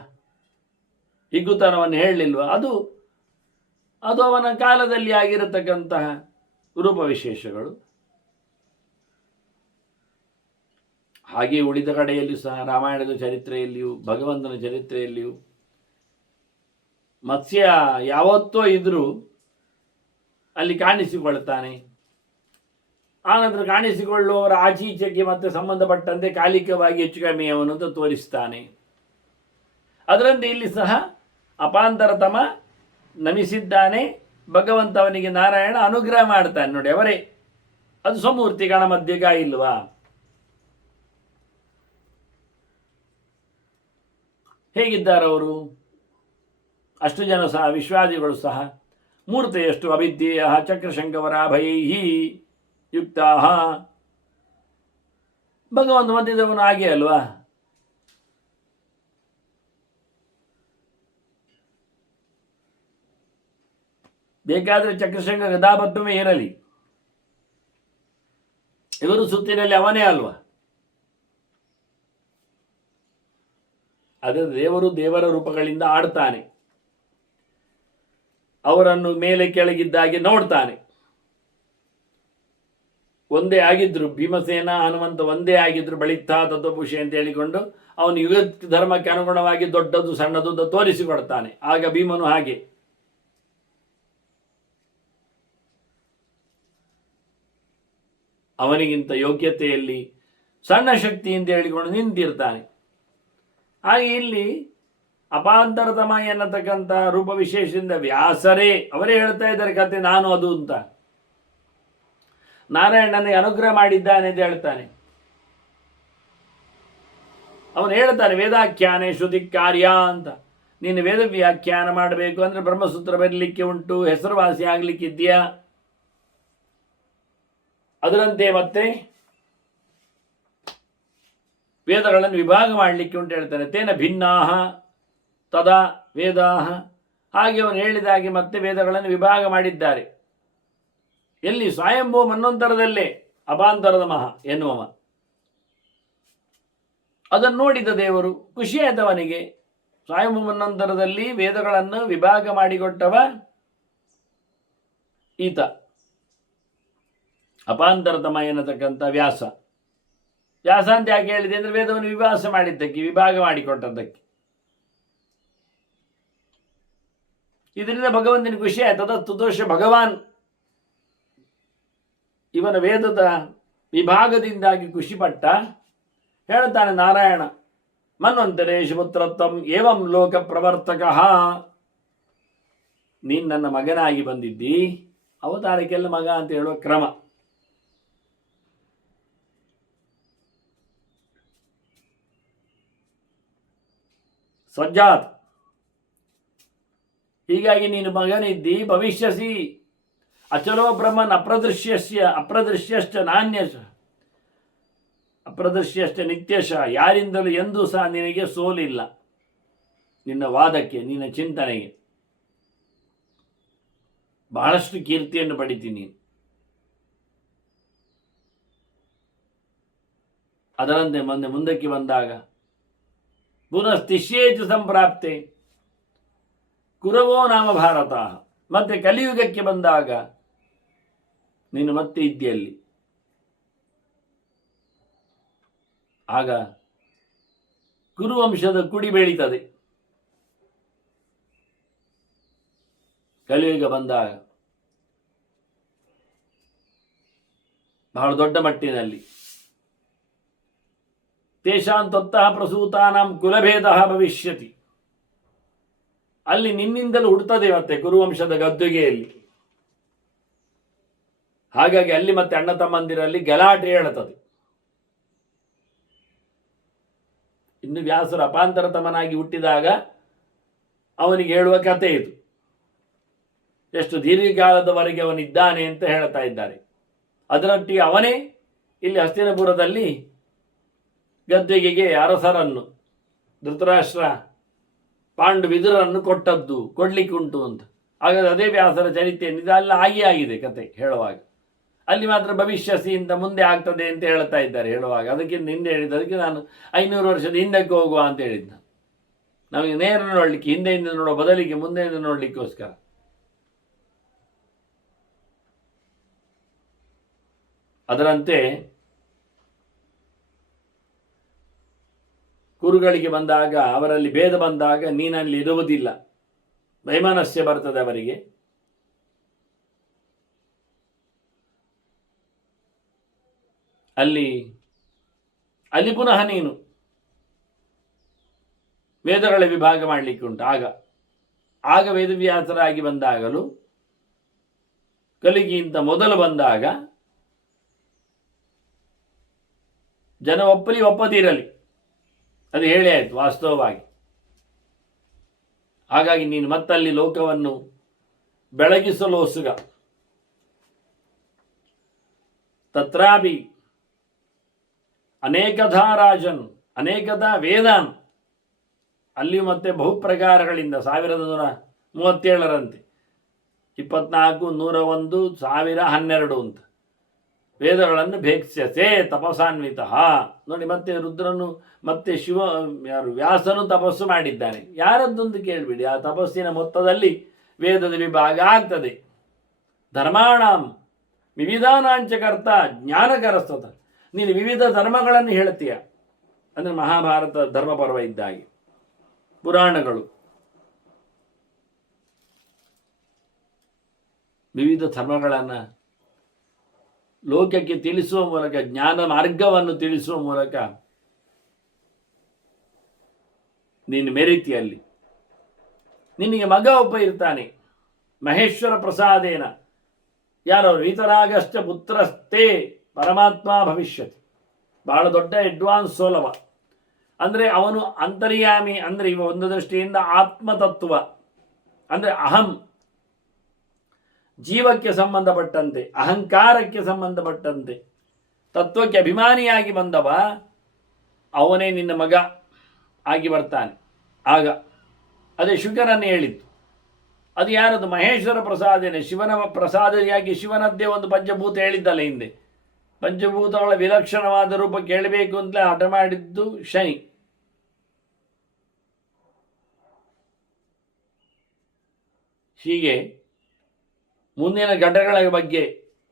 ಹಿಗ್ಗುತನವನ್ನು ಹೇಳಲಿಲ್ವಾ? ಅದು ಅವನ ಕಾಲದಲ್ಲಿ ಆಗಿರತಕ್ಕಂತಹ ರೂಪ ವಿಶೇಷಗಳು. ಹಾಗೆ ಉಳಿದ ಕಡೆಯಲ್ಲಿಯೂ ಸಹ ರಾಮಾಯಣದ ಚರಿತ್ರೆಯಲ್ಲಿಯೂ ಭಗವಂತನ ಚರಿತ್ರೆಯಲ್ಲಿಯೂ ಮತ್ಸ್ಯ ಯಾವತ್ತೋ ಇದ್ರೂ ಅಲ್ಲಿ ಕಾಣಿಸಿಕೊಳ್ತಾನೆ. ಆನಂತರ ಕಾಣಿಸಿಕೊಳ್ಳುವವರ ಆಚೀಚೆಗೆ ಮತ್ತೆ ಸಂಬಂಧಪಟ್ಟಂತೆ ಕಾಲಿಕವಾಗಿ ಹೆಚ್ಚು ಕಮ್ಮಿ ಅವನಂತ ತೋರಿಸ್ತಾನೆ. ಅದರಂತೆ ಇಲ್ಲಿ ಸಹ ಅಪಾಂತರತಮ ನಮಿಸಿದ್ದಾನೆ. ಭಗವಂತ ಅವನಿಗೆ ನಾರಾಯಣ ಅನುಗ್ರಹ ಮಾಡ್ತಾನೆ ನೋಡಿ, ಅವರೇ ಅದು ಸ್ವಮೂರ್ತಿಗಳ ಮಧ್ಯಗ ಇಲ್ವಾ? ಹೇಗಿದ್ದಾರವರು? ಅಷ್ಟು ಜನ ಸಹ ವಿಶ್ವಾದಿಗಳು ಸಹ ಮೂರ್ತೆಯಷ್ಟು ಅವಿದ್ಯೆಯ ಚಕ್ರಶಂಕವರಾಭಯೈಹಿ ಯುಕ್ತಾ. ಭಗವಂತ ಮಧ್ಯದವನು ಹಾಗೆ ಅಲ್ವಾ? ಬೇಕಾದರೆ ಚಕ್ರಶಂಕ ಗದಾಪದ್ಮವೇ ಇರಲಿ, ಇವರು ಸುತ್ತಿನಲ್ಲಿ ಅವನೇ ಅಲ್ವಾ? ಅದೇ ದೇವರು ದೇವರ ರೂಪಗಳಿಂದ ಆಡ್ತಾನೆ, ಅವರನ್ನು ಮೇಲೆ ಕೆಳಗಿದ್ದಾಗೆ ನೋಡ್ತಾನೆ. ಒಂದೇ ಆಗಿದ್ರು ಭೀಮಸೇನ ಹನುಮಂತ ಒಂದೇ ಆಗಿದ್ರು ಬಳಿತ್ತಾ ತತ್ವಭೂಷೆ ಅಂತ ಹೇಳಿಕೊಂಡು ಅವನು ಯುಗ ಧರ್ಮಕ್ಕೆ ಅನುಗುಣವಾಗಿ ದೊಡ್ಡದು ಸಣ್ಣದು ತೋರಿಸಿಕೊಡ್ತಾನೆ. ಆಗ ಭೀಮನು ಹಾಗೆ ಅವನಿಗಿಂತ ಯೋಗ್ಯತೆಯಲ್ಲಿ ಸಣ್ಣ ಶಕ್ತಿ ಅಂತ ಹೇಳಿಕೊಂಡು ನಿಂತಿರ್ತಾನೆ. ಹಾಗೆ ಇಲ್ಲಿ ಅಪಾಂತರತಮ ಎನ್ನತಕ್ಕಂಥ ರೂಪ ವಿಶೇಷದಿಂದ ವ್ಯಾಸರೇ ಅವರೇ ಹೇಳ್ತಾ ಇದ್ದಾರೆ ಕತೆ, ನಾನು ಅದು ಅಂತ. ನಾರಾಯಣನಿಗೆ ಅನುಗ್ರಹ ಮಾಡಿದ್ದಾನೆ ಅಂತ ಹೇಳ್ತಾನೆ. ಅವನು ಹೇಳ್ತಾನೆ ವೇದಾಖ್ಯಾನೆ ಶ್ರುತಿ ಕಾರ್ಯ ಅಂತ. ನೀನು ವೇದ ವ್ಯಾಖ್ಯಾನ ಮಾಡಬೇಕು ಅಂದರೆ ಬ್ರಹ್ಮಸೂತ್ರ ಬರಲಿಕ್ಕೆ ಉಂಟು, ಹೆಸರುವಾಸಿ ಆಗಲಿಕ್ಕಿದೆಯಾ? ಅದರಂತೆ ಮತ್ತೆ ವೇದಗಳನ್ನು ವಿಭಾಗ ಮಾಡಲಿಕ್ಕೆ ಉಂಟು ಹೇಳ್ತಾನೆ. ತೇನ ಭಿನ್ನಾಹ ತದಾ ವೇದಾಹ. ಹಾಗೆ ಅವನು ಹೇಳಿದಾಗೆ ಮತ್ತೆ ವೇದಗಳನ್ನು ವಿಭಾಗ ಮಾಡಿದ್ದಾರೆ. ಎಲ್ಲಿ? ಸ್ವಯಂಭೂ ಮನ್ವಂತರದಲ್ಲೇ ಅಪಾಂತರದ ಮಹಾ ಎನ್ನುವವ. ಅದನ್ನು ನೋಡಿದ ದೇವರು ಖುಷಿಯಾದವನಿಗೆ. ಸ್ವಯಂಭೂ ಮನ್ವಂತರದಲ್ಲಿ ವೇದಗಳನ್ನು ವಿಭಾಗ ಮಾಡಿಕೊಟ್ಟವ ಈತ ಅಪಾಂತರತಮ ಎನ್ನತಕ್ಕಂಥ ವ್ಯಾಸ. ವ್ಯಾಸ ಅಂತ ಯಾಕೆ ಹೇಳಿದೆ ಅಂದರೆ ವೇದವನ್ನು ವಿಭಾಸ ಮಾಡಿದ್ದಕ್ಕೆ, ವಿಭಾಗ ಮಾಡಿಕೊಟ್ಟದ್ದಕ್ಕೆ. ಇದರಿಂದ ಭಗವಂತನಿಗೆ ಖುಷಿ ಆಯ್ತು. ತದಸ್ತು ದೋಷ ಭಗವಾನ್ ಇವನ ವೇದದ ವಿಭಾಗದಿಂದಾಗಿ ಖುಷಿಪಟ್ಟ. ಹೇಳ್ತಾನೆ ನಾರಾಯಣ, ಮನ್ವಂತರೇಶು ಪುತ್ರತ್ವಂ ಏವಂ ಲೋಕ ಪ್ರವರ್ತಕ. ನೀನು ನನ್ನ ಮಗನಾಗಿ ಬಂದಿದ್ದಿ, ಅವತಾರಕ್ಕೆಲ್ಲ ಮಗ ಅಂತ ಹೇಳುವ ಕ್ರಮ. ಸಜ್ಜಾತ್, ಹೀಗಾಗಿ ನೀನು ಮಗನಿದ್ದಿ. ಭವಿಷ್ಯಸಿ ಅಚಲೋ ಬ್ರಹ್ಮನ್ ಅಪ್ರದೃಶ್ಯಶ್ಚ ನಾಣ್ಯಶ ಅಪ್ರದೃಶ್ಯಶ್ಚ ನಿತ್ಯಶ. ಯಾರಿಂದಲೂ ಎಂದೂ ಸಹ ನಿನಗೆ ಸೋಲಿಲ್ಲ. ನಿನ್ನ ವಾದಕ್ಕೆ, ನಿನ್ನ ಚಿಂತನೆಗೆ ಬಹಳಷ್ಟು ಕೀರ್ತಿಯನ್ನು ಪಡಿತೀನಿ. ಅದರಂತೆ ಮುಂದಕ್ಕೆ ಬಂದಾಗ ಪುನಃಸ್ಥಿಷ್ಯೇತು ಸಂಪ್ರಾಪ್ತೆ ಕುರವೋ ನಾಮ ಭಾರತ. ಮತ್ತೆ ಕಲಿಯುಗಕ್ಕೆ ಬಂದಾಗ ನೀನು ಮತ್ತೆ ಇದ್ದಲ್ಲಿ. ಆಗ ಕುರುವಂಶದ ಕುಡಿ ಬೆಳೀತದೆ. ಕಲಿಯುಗ ಬಂದಾಗ ಬಹಳ ದೊಡ್ಡ ಮಟ್ಟಿನಲ್ಲಿ. ತೇಷಾಂ ತತ್ತಃ ಪ್ರಸೂತಾನಾಂ ಕುಲಭೇದ ಭವಿಷ್ಯತಿ. ಅಲ್ಲಿ ನಿನ್ನಿಂದಲೂ ಹುಡ್ತದೆ ಮತ್ತೆ ಕುರುವಂಶದ ಗದ್ದುಗೆಯಲ್ಲಿ. ಹಾಗಾಗಿ ಅಲ್ಲಿ ಮತ್ತೆ ಅಣ್ಣ ತಮ್ಮಂದಿರಲ್ಲಿ ಗಲಾಟೆ ಹೇಳುತ್ತದೆ. ಇನ್ನು ವ್ಯಾಸರು ಅಪಾಂತರ ತಮನಾಗಿ ಹುಟ್ಟಿದಾಗ ಅವನಿಗೆ ಹೇಳುವ ಕಥೆ ಇದು. ಎಷ್ಟು ದೀರ್ಘಕಾಲದವರೆಗೆ ಅವನಿದ್ದಾನೆ ಅಂತ ಹೇಳ್ತಾ ಇದ್ದಾರೆ. ಅದರೊಟ್ಟಿಗೆ ಅವನೇ ಇಲ್ಲಿ ಹಸ್ತಿನಪುರದಲ್ಲಿ ಗದ್ದುಗೆಗೆ ಅರಸರನ್ನು, ಧೃತರಾಷ್ಟ್ರ, ಪಾಂಡು, ವಿದುರನ್ನು ಕೊಡ್ಲಿಕ್ಕುಂಟು ಅಂತ. ಹಾಗಾದ್ರೆ ಅದೇ ವ್ಯಾಸರ ಚರಿತ್ರೆಯನ್ನು ಇದೆಲ್ಲ ಆಗಿದೆ ಕತೆ ಹೇಳುವಾಗ. ಅಲ್ಲಿ ಮಾತ್ರ ಭವಿಷ್ಯಸಿಯಿಂದ ಮುಂದೆ ಆಗ್ತದೆ ಅಂತ ಹೇಳ್ತಾ ಇದ್ದಾರೆ ಹೇಳುವಾಗ. ಅದಕ್ಕಿಂತ ಹಿಂದೆ ಹೇಳಿದ್ದದಕ್ಕೆ ನಾನು 500 ವರ್ಷದ ಹಿಂದಕ್ಕೆ ಹೋಗುವ ಅಂತ ಹೇಳಿದ್ದ. ನಮಗೆ ನೇರ ನೋಡಲಿಕ್ಕೆ, ಹಿಂದೆಯಿಂದ ನೋಡೋ ಬದಲಿಗೆ ಮುಂದೆಯಿಂದ ನೋಡಲಿಕ್ಕೋಸ್ಕರ. ಅದರಂತೆ ಕುರುಗಳಿಗೆ ಬಂದಾಗ, ಅವರಲ್ಲಿ ಭೇದ ಬಂದಾಗ ನೀನಲ್ಲಿ ಇರುವುದಿಲ್ಲ, ವೈಮನಸ್ಯ ಬರ್ತದೆ ಅವರಿಗೆ. ಅಲ್ಲಿ ಪುನಃ ನೀನು ವೇದಗಳ ವಿಭಾಗ ಮಾಡಲಿಕ್ಕೆ ಉಂಟು. ಆಗ ವೇದವ್ಯಾಸರಾಗಿ ಬಂದಾಗಲೂ, ಕಲಿಗಿಂತ ಮೊದಲು ಬಂದಾಗ ಜನ ಒಪ್ಪದಿರಲಿ, ಅದು ಹೇಳಿ ಆಯಿತು ವಾಸ್ತವವಾಗಿ. ಹಾಗಾಗಿ ನೀನು ಮತ್ತಲ್ಲಿ ಲೋಕವನ್ನು ಬೆಳಗಿಸಲು ಹೊಸುಗ. ತತ್ರಾಪಿ ಅನೇಕಧಾ ರಾಜನ್ ಅನೇಕಧಾ ವೇದಾನ್, ಅಲ್ಲಿಯೂ ಮತ್ತೆ ಬಹುಪ್ರಕಾರಗಳಿಂದ 1137ರಂತೆ 24, 101, 1012 ಅಂತ ವೇದಗಳನ್ನು ಭೇಕ್ಷ್ಯಸೆ ತಪಸಾನ್ವಿತ. ನೋಡಿ, ಮತ್ತೆ ರುದ್ರನು ಮತ್ತೆ ವ್ಯಾಸನು ತಪಸ್ಸು ಮಾಡಿದ್ದಾನೆ. ಯಾರದ್ದೊಂದು ಕೇಳಿಬಿಡಿ, ಆ ತಪಸ್ಸಿನ ಮೊತ್ತದಲ್ಲಿ ವೇದದ ವಿಭಾಗ ಆಗ್ತದೆ. ಧರ್ಮಾಣಂ ವಿವಿಧಾನಾಂಚಕರ್ತ ಜ್ಞಾನಕರಸ್ತತ. ನೀನು ವಿವಿಧ ಧರ್ಮಗಳನ್ನು ಹೇಳ್ತೀಯ ಅಂದರೆ ಮಹಾಭಾರತ ಧರ್ಮಪರ್ವ ಇದ್ದಾಗೆ, ಪುರಾಣಗಳು ವಿವಿಧ ಧರ್ಮಗಳನ್ನು ಲೋಕಕ್ಕೆ ತಿಳಿಸುವ ಮೂಲಕ, ಜ್ಞಾನ ಮಾರ್ಗವನ್ನು ತಿಳಿಸುವ ಮೂಲಕ ನೀನು ಮೆರೀತಿಯಲ್ಲಿ. ನಿನಗೆ ಮಗ ಒಬ್ಬ ಇರ್ತಾನೆ, ಮಹೇಶ್ವರ ಪ್ರಸಾದೇನ. ಯಾರು? ವೀತರಾಗಶ್ಚ ಪುತ್ರಸ್ಥೇ ಪರಮಾತ್ಮ ಭವಿಷ್ಯತಿ. ಬಹಳ ದೊಡ್ಡ ಅಡ್ವಾನ್ಸ್ ಸೋಲವ. ಅಂದರೆ ಅವನು ಅಂತರ್ಯಾಮಿ. ಅಂದರೆ ಇವ ಒಂದು ದೃಷ್ಟಿಯಿಂದ ಆತ್ಮತತ್ವ ಅಂದರೆ ಅಹಂ, ಜೀವಕ್ಕೆ ಸಂಬಂಧಪಟ್ಟಂತೆ, ಅಹಂಕಾರಕ್ಕೆ ಸಂಬಂಧಪಟ್ಟಂತೆ ತತ್ವಕ್ಕೆ ಅಭಿಮಾನಿಯಾಗಿ ಬಂದವ ಅವನೇ ನಿನ್ನ ಮಗ ಆಗಿ ಬರ್ತಾನೆ. ಆಗ ಅದೇ ಶುಕರನ್ನು ಹೇಳಿತ್ತು. ಅದು ಯಾರದು? ಮಹೇಶ್ವರ ಪ್ರಸಾದನೆ, ಶಿವನ ಪ್ರಸಾದಿಯಾಗಿ ಶಿವನದ್ದೇ ಒಂದು ಪಂಚಭೂತ ಹೇಳಿದ್ದಲ್ಲ ಹಿಂದೆ. ಪಂಚಭೂತಗಳ ವಿಲಕ್ಷಣವಾದ ರೂಪ ಕೇಳಬೇಕು ಅಂತಲೇ ಹಠ ಮಾಡಿದ್ದು ಶನಿ. ಹೀಗೆ ಮುಂದಿನ ಘಟನೆಗಳ ಬಗ್ಗೆ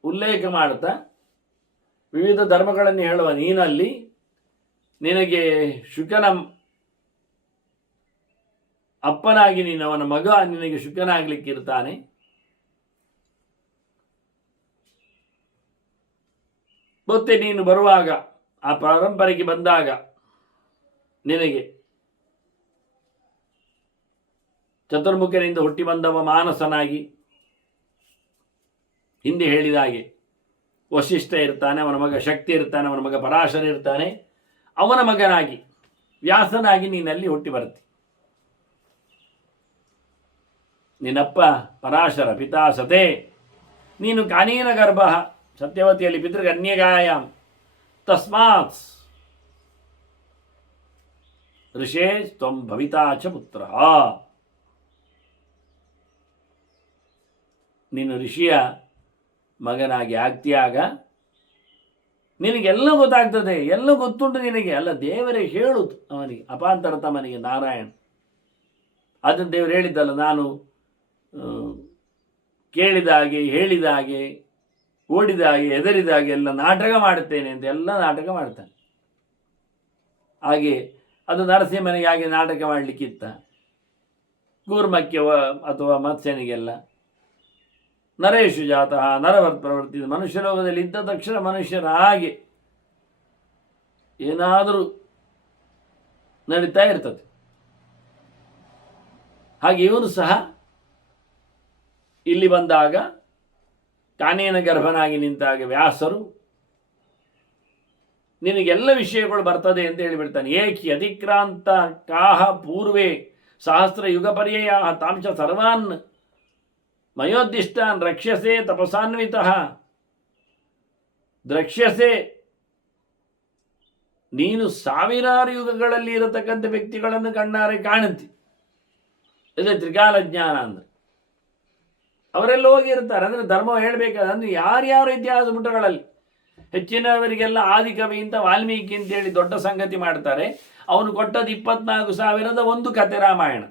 ಉಲ್ಲೇಖ ಮಾಡ್ತಾ ವಿವಿಧ ಧರ್ಮಗಳನ್ನು ಹೇಳುವ ನೀನಲ್ಲಿ ನಿನಗೆ ಶುಕನ ಅಪ್ಪನಾಗಿ ನೀನು ಅವನ ಮಗ ನಿನಗೆ ಶುಕನಾಗಲಿಕ್ಕಿರ್ತಾನೆ. ಮತ್ತೆ ನೀನು ಬರುವಾಗ ಆ ಪರಂಪರೆಗೆ ಬಂದಾಗ ನಿನಗೆ ಚತುರ್ಮುಖನಿಂದ ಹುಟ್ಟಿ ಬಂದವ ಮಾನಸನಾಗಿ, ಹಿಂದೆ ಹೇಳಿದ ಹಾಗೆ ವಶಿಷ್ಠ ಇರ್ತಾನೆ, ಅವನ ಮಗ ಶಕ್ತಿ ಇರ್ತಾನೆ, ಅವನ ಮಗ ಪರಾಶರ ಇರ್ತಾನೆ, ಅವನ ಮಗನಾಗಿ ವ್ಯಾಸನಾಗಿ ನೀನಲ್ಲಿ ಹುಟ್ಟಿ ಬರ್ತಿ. ನಿನ್ನಪ್ಪ ಪರಾಶರ ಪಿತಾ ಸತೆ, ನೀನು ಕಾನೀನ ಗರ್ಭ ಸತ್ಯವತಿಯಲ್ಲಿ ಪಿತೃಗನ್ಯಗಾಯಾಮ್ ತಸ್ಮಾತ್ ಋಷೇ ತ್ವಂ ಭವಿತಾ ಚ ಪುತ್ರ. ನೀನು ಋಷಿಯ ಮಗನಾಗಿ ಆಗ್ತಿಯಾಗ ನಿನಗೆಲ್ಲ ಗೊತ್ತಾಗ್ತದೆ, ಎಲ್ಲ ಗೊತ್ತುಂಟು ನಿನಗೆ. ಅಲ್ಲ, ದೇವರೇ ಹೇಳುದು ಅವನಿಗೆ, ಅಪಾಂತರ ತಮನಿಗೆ ನಾರಾಯಣ. ಅದನ್ನು ದೇವರು ಹೇಳಿದ್ದಲ್ಲ, ನಾನು ಕೇಳಿದ ಹಾಗೆ, ಹೇಳಿದ ಹಾಗೆ, ಓಡಿದ ಹಾಗೆ, ಹೆದರಿದ ಹಾಗೆ ಎಲ್ಲ ನಾಟಕ ಮಾಡುತ್ತೇನೆ ಅಂತ ಎಲ್ಲ ನಾಟಕ ಮಾಡ್ತಾನೆ. ಹಾಗೆ ಅದು ನರಸಿಂಹನಿಗೆ ಹಾಗೆ ನಾಟಕ ಮಾಡಲಿಕ್ಕಿತ್ತ, ಕೂರ್ಮಕ್ಕೆ ಅಥವಾ ಮತ್ಸ್ಯನಿಗೆಲ್ಲ ನರೇಶು ಜಾತಃ ನರವತ್ ಪ್ರವೃತ್ತಿ. ಮನುಷ್ಯ ಲೋಕದಲ್ಲಿ ಇದ್ದ ತಕ್ಷಣ ಮನುಷ್ಯರ ಹಾಗೆ ಏನಾದರೂ ನಡೀತಾ ಇರ್ತದೆ. ಹಾಗೆ ಇವನು ಸಹ ಇಲ್ಲಿ ಬಂದಾಗ ಕಾನೇನ ಗರ್ಭನಾಗಿ ನಿಂತಾಗ ವ್ಯಾಸರು ನಿನಗೆಲ್ಲ ವಿಷಯಗಳು ಬರ್ತದೆ ಅಂತ ಹೇಳಿಬಿಡ್ತಾನೆ. ಏಕಿ ಅತಿಕ್ರಾಂತ ಕಾಹ ಪೂರ್ವೇ ಸಹಸ್ರ ಯುಗ ಪರ್ಯಯ ತಾಂಶ ಸರ್ವಾನ್ ಮಯೋದ್ದಿಷ್ಟಾನ್ ರಕ್ಷ್ಯಸೆ ತಪಸಾನ್ವಿತಃ. ದ್ರಕ್ಷ್ಯಸೆ, ನೀನು ಸಾವಿರಾರು ಯುಗಗಳಲ್ಲಿ ಇರತಕ್ಕಂಥ ವ್ಯಕ್ತಿಗಳನ್ನು ಕಣ್ಣಾರೆ ಕಾಣುತ್ತಿ. ಅದೇ ತ್ರಿಕಾಲ ಜ್ಞಾನ ಅಂದರೆ ಅವರೆಲ್ಲ ಹೋಗಿರ್ತಾರೆ. ಅಂದರೆ ಧರ್ಮ ಹೇಳಬೇಕಾದ್ರೆ ಅಂದರೆ ಯಾರ್ಯಾರು ಇತಿಹಾಸ ಪುಟಗಳಲ್ಲಿ ಹೆಚ್ಚಿನವರಿಗೆಲ್ಲ ಆದಿಕವಿ ಅಂತ ವಾಲ್ಮೀಕಿ ಅಂತೇಳಿ ದೊಡ್ಡ ಸಂಗತಿ ಮಾಡ್ತಾರೆ. ಅವನು ಕೊಟ್ಟದ್ದು 24,000 ಒಂದು ಕತೆ ರಾಮಾಯಣ.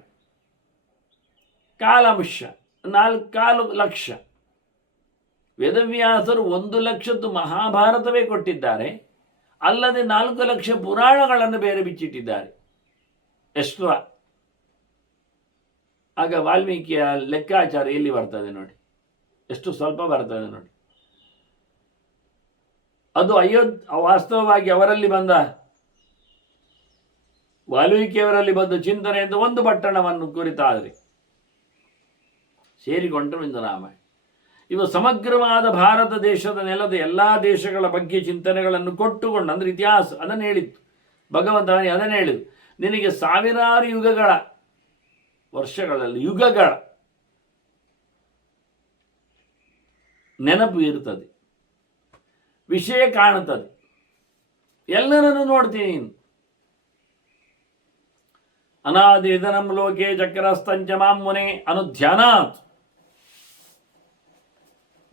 ಕಾಲಾಂಶ 4 ಲಕ್ಷ. ವೇದವ್ಯಾಸರು 1,00,000 ಮಹಾಭಾರತವೇ ಕೊಟ್ಟಿದ್ದಾರೆ. ಅಲ್ಲದೆ 4 ಲಕ್ಷ ಪುರಾಣಗಳನ್ನು ಬೇರೆ ಬಿಚ್ಚಿಟ್ಟಿದ್ದಾರೆ. ಎಷ್ಟು? ಆಗ ವಾಲ್ಮೀಕಿಯ ಲೆಕ್ಕಾಚಾರ ಎಲ್ಲಿ ಬರ್ತದೆ ನೋಡಿ, ಎಷ್ಟು ಸ್ವಲ್ಪ ಬರ್ತದೆ ನೋಡಿ. ಅದು ವಾಸ್ತವವಾಗಿ ಅವರಲ್ಲಿ ಬಂದ ವಾಲ್ಮೀಕಿಯವರಲ್ಲಿ ಬಂದ ಚಿಂತನೆ ಅಂತ ಒಂದು ಪಟ್ಟಣವನ್ನು ಕುರಿತಾದರೆ ಸೇರಿಕೊಂಡರು ಇಂದು ರಾಮಾಯಣ. ಇವು ಸಮಗ್ರವಾದ ಭಾರತ ದೇಶದ ನೆಲದ ಎಲ್ಲ ದೇಶಗಳ ಬಗ್ಗೆ ಚಿಂತನೆಗಳನ್ನು ಕೊಟ್ಟುಕೊಂಡು, ಅಂದರೆ ಇತಿಹಾಸ ಅದನ್ನು ಹೇಳಿತ್ತು ಭಗವಂತನಿಗೆ. ಅದನ್ನು ಹೇಳಿದ್ದು ನಿನಗೆ ಸಾವಿರಾರು ಯುಗಗಳ ವರ್ಷಗಳಲ್ಲಿ ಯುಗಗಳ ನೆನಪು ಇರುತ್ತದೆ, ವಿಷಯ ಕಾಣುತ್ತದೆ, ಎಲ್ಲರನ್ನು ನೋಡ್ತೀನಿ ನೀನು. ಅನಾದಿ ಇದನಂ ಲೋಕೆ ಚಕ್ರಸ್ತಂಚ ಮಾಂ ಮುನೆ ಅನುಧ್ಯಾನಾತ್.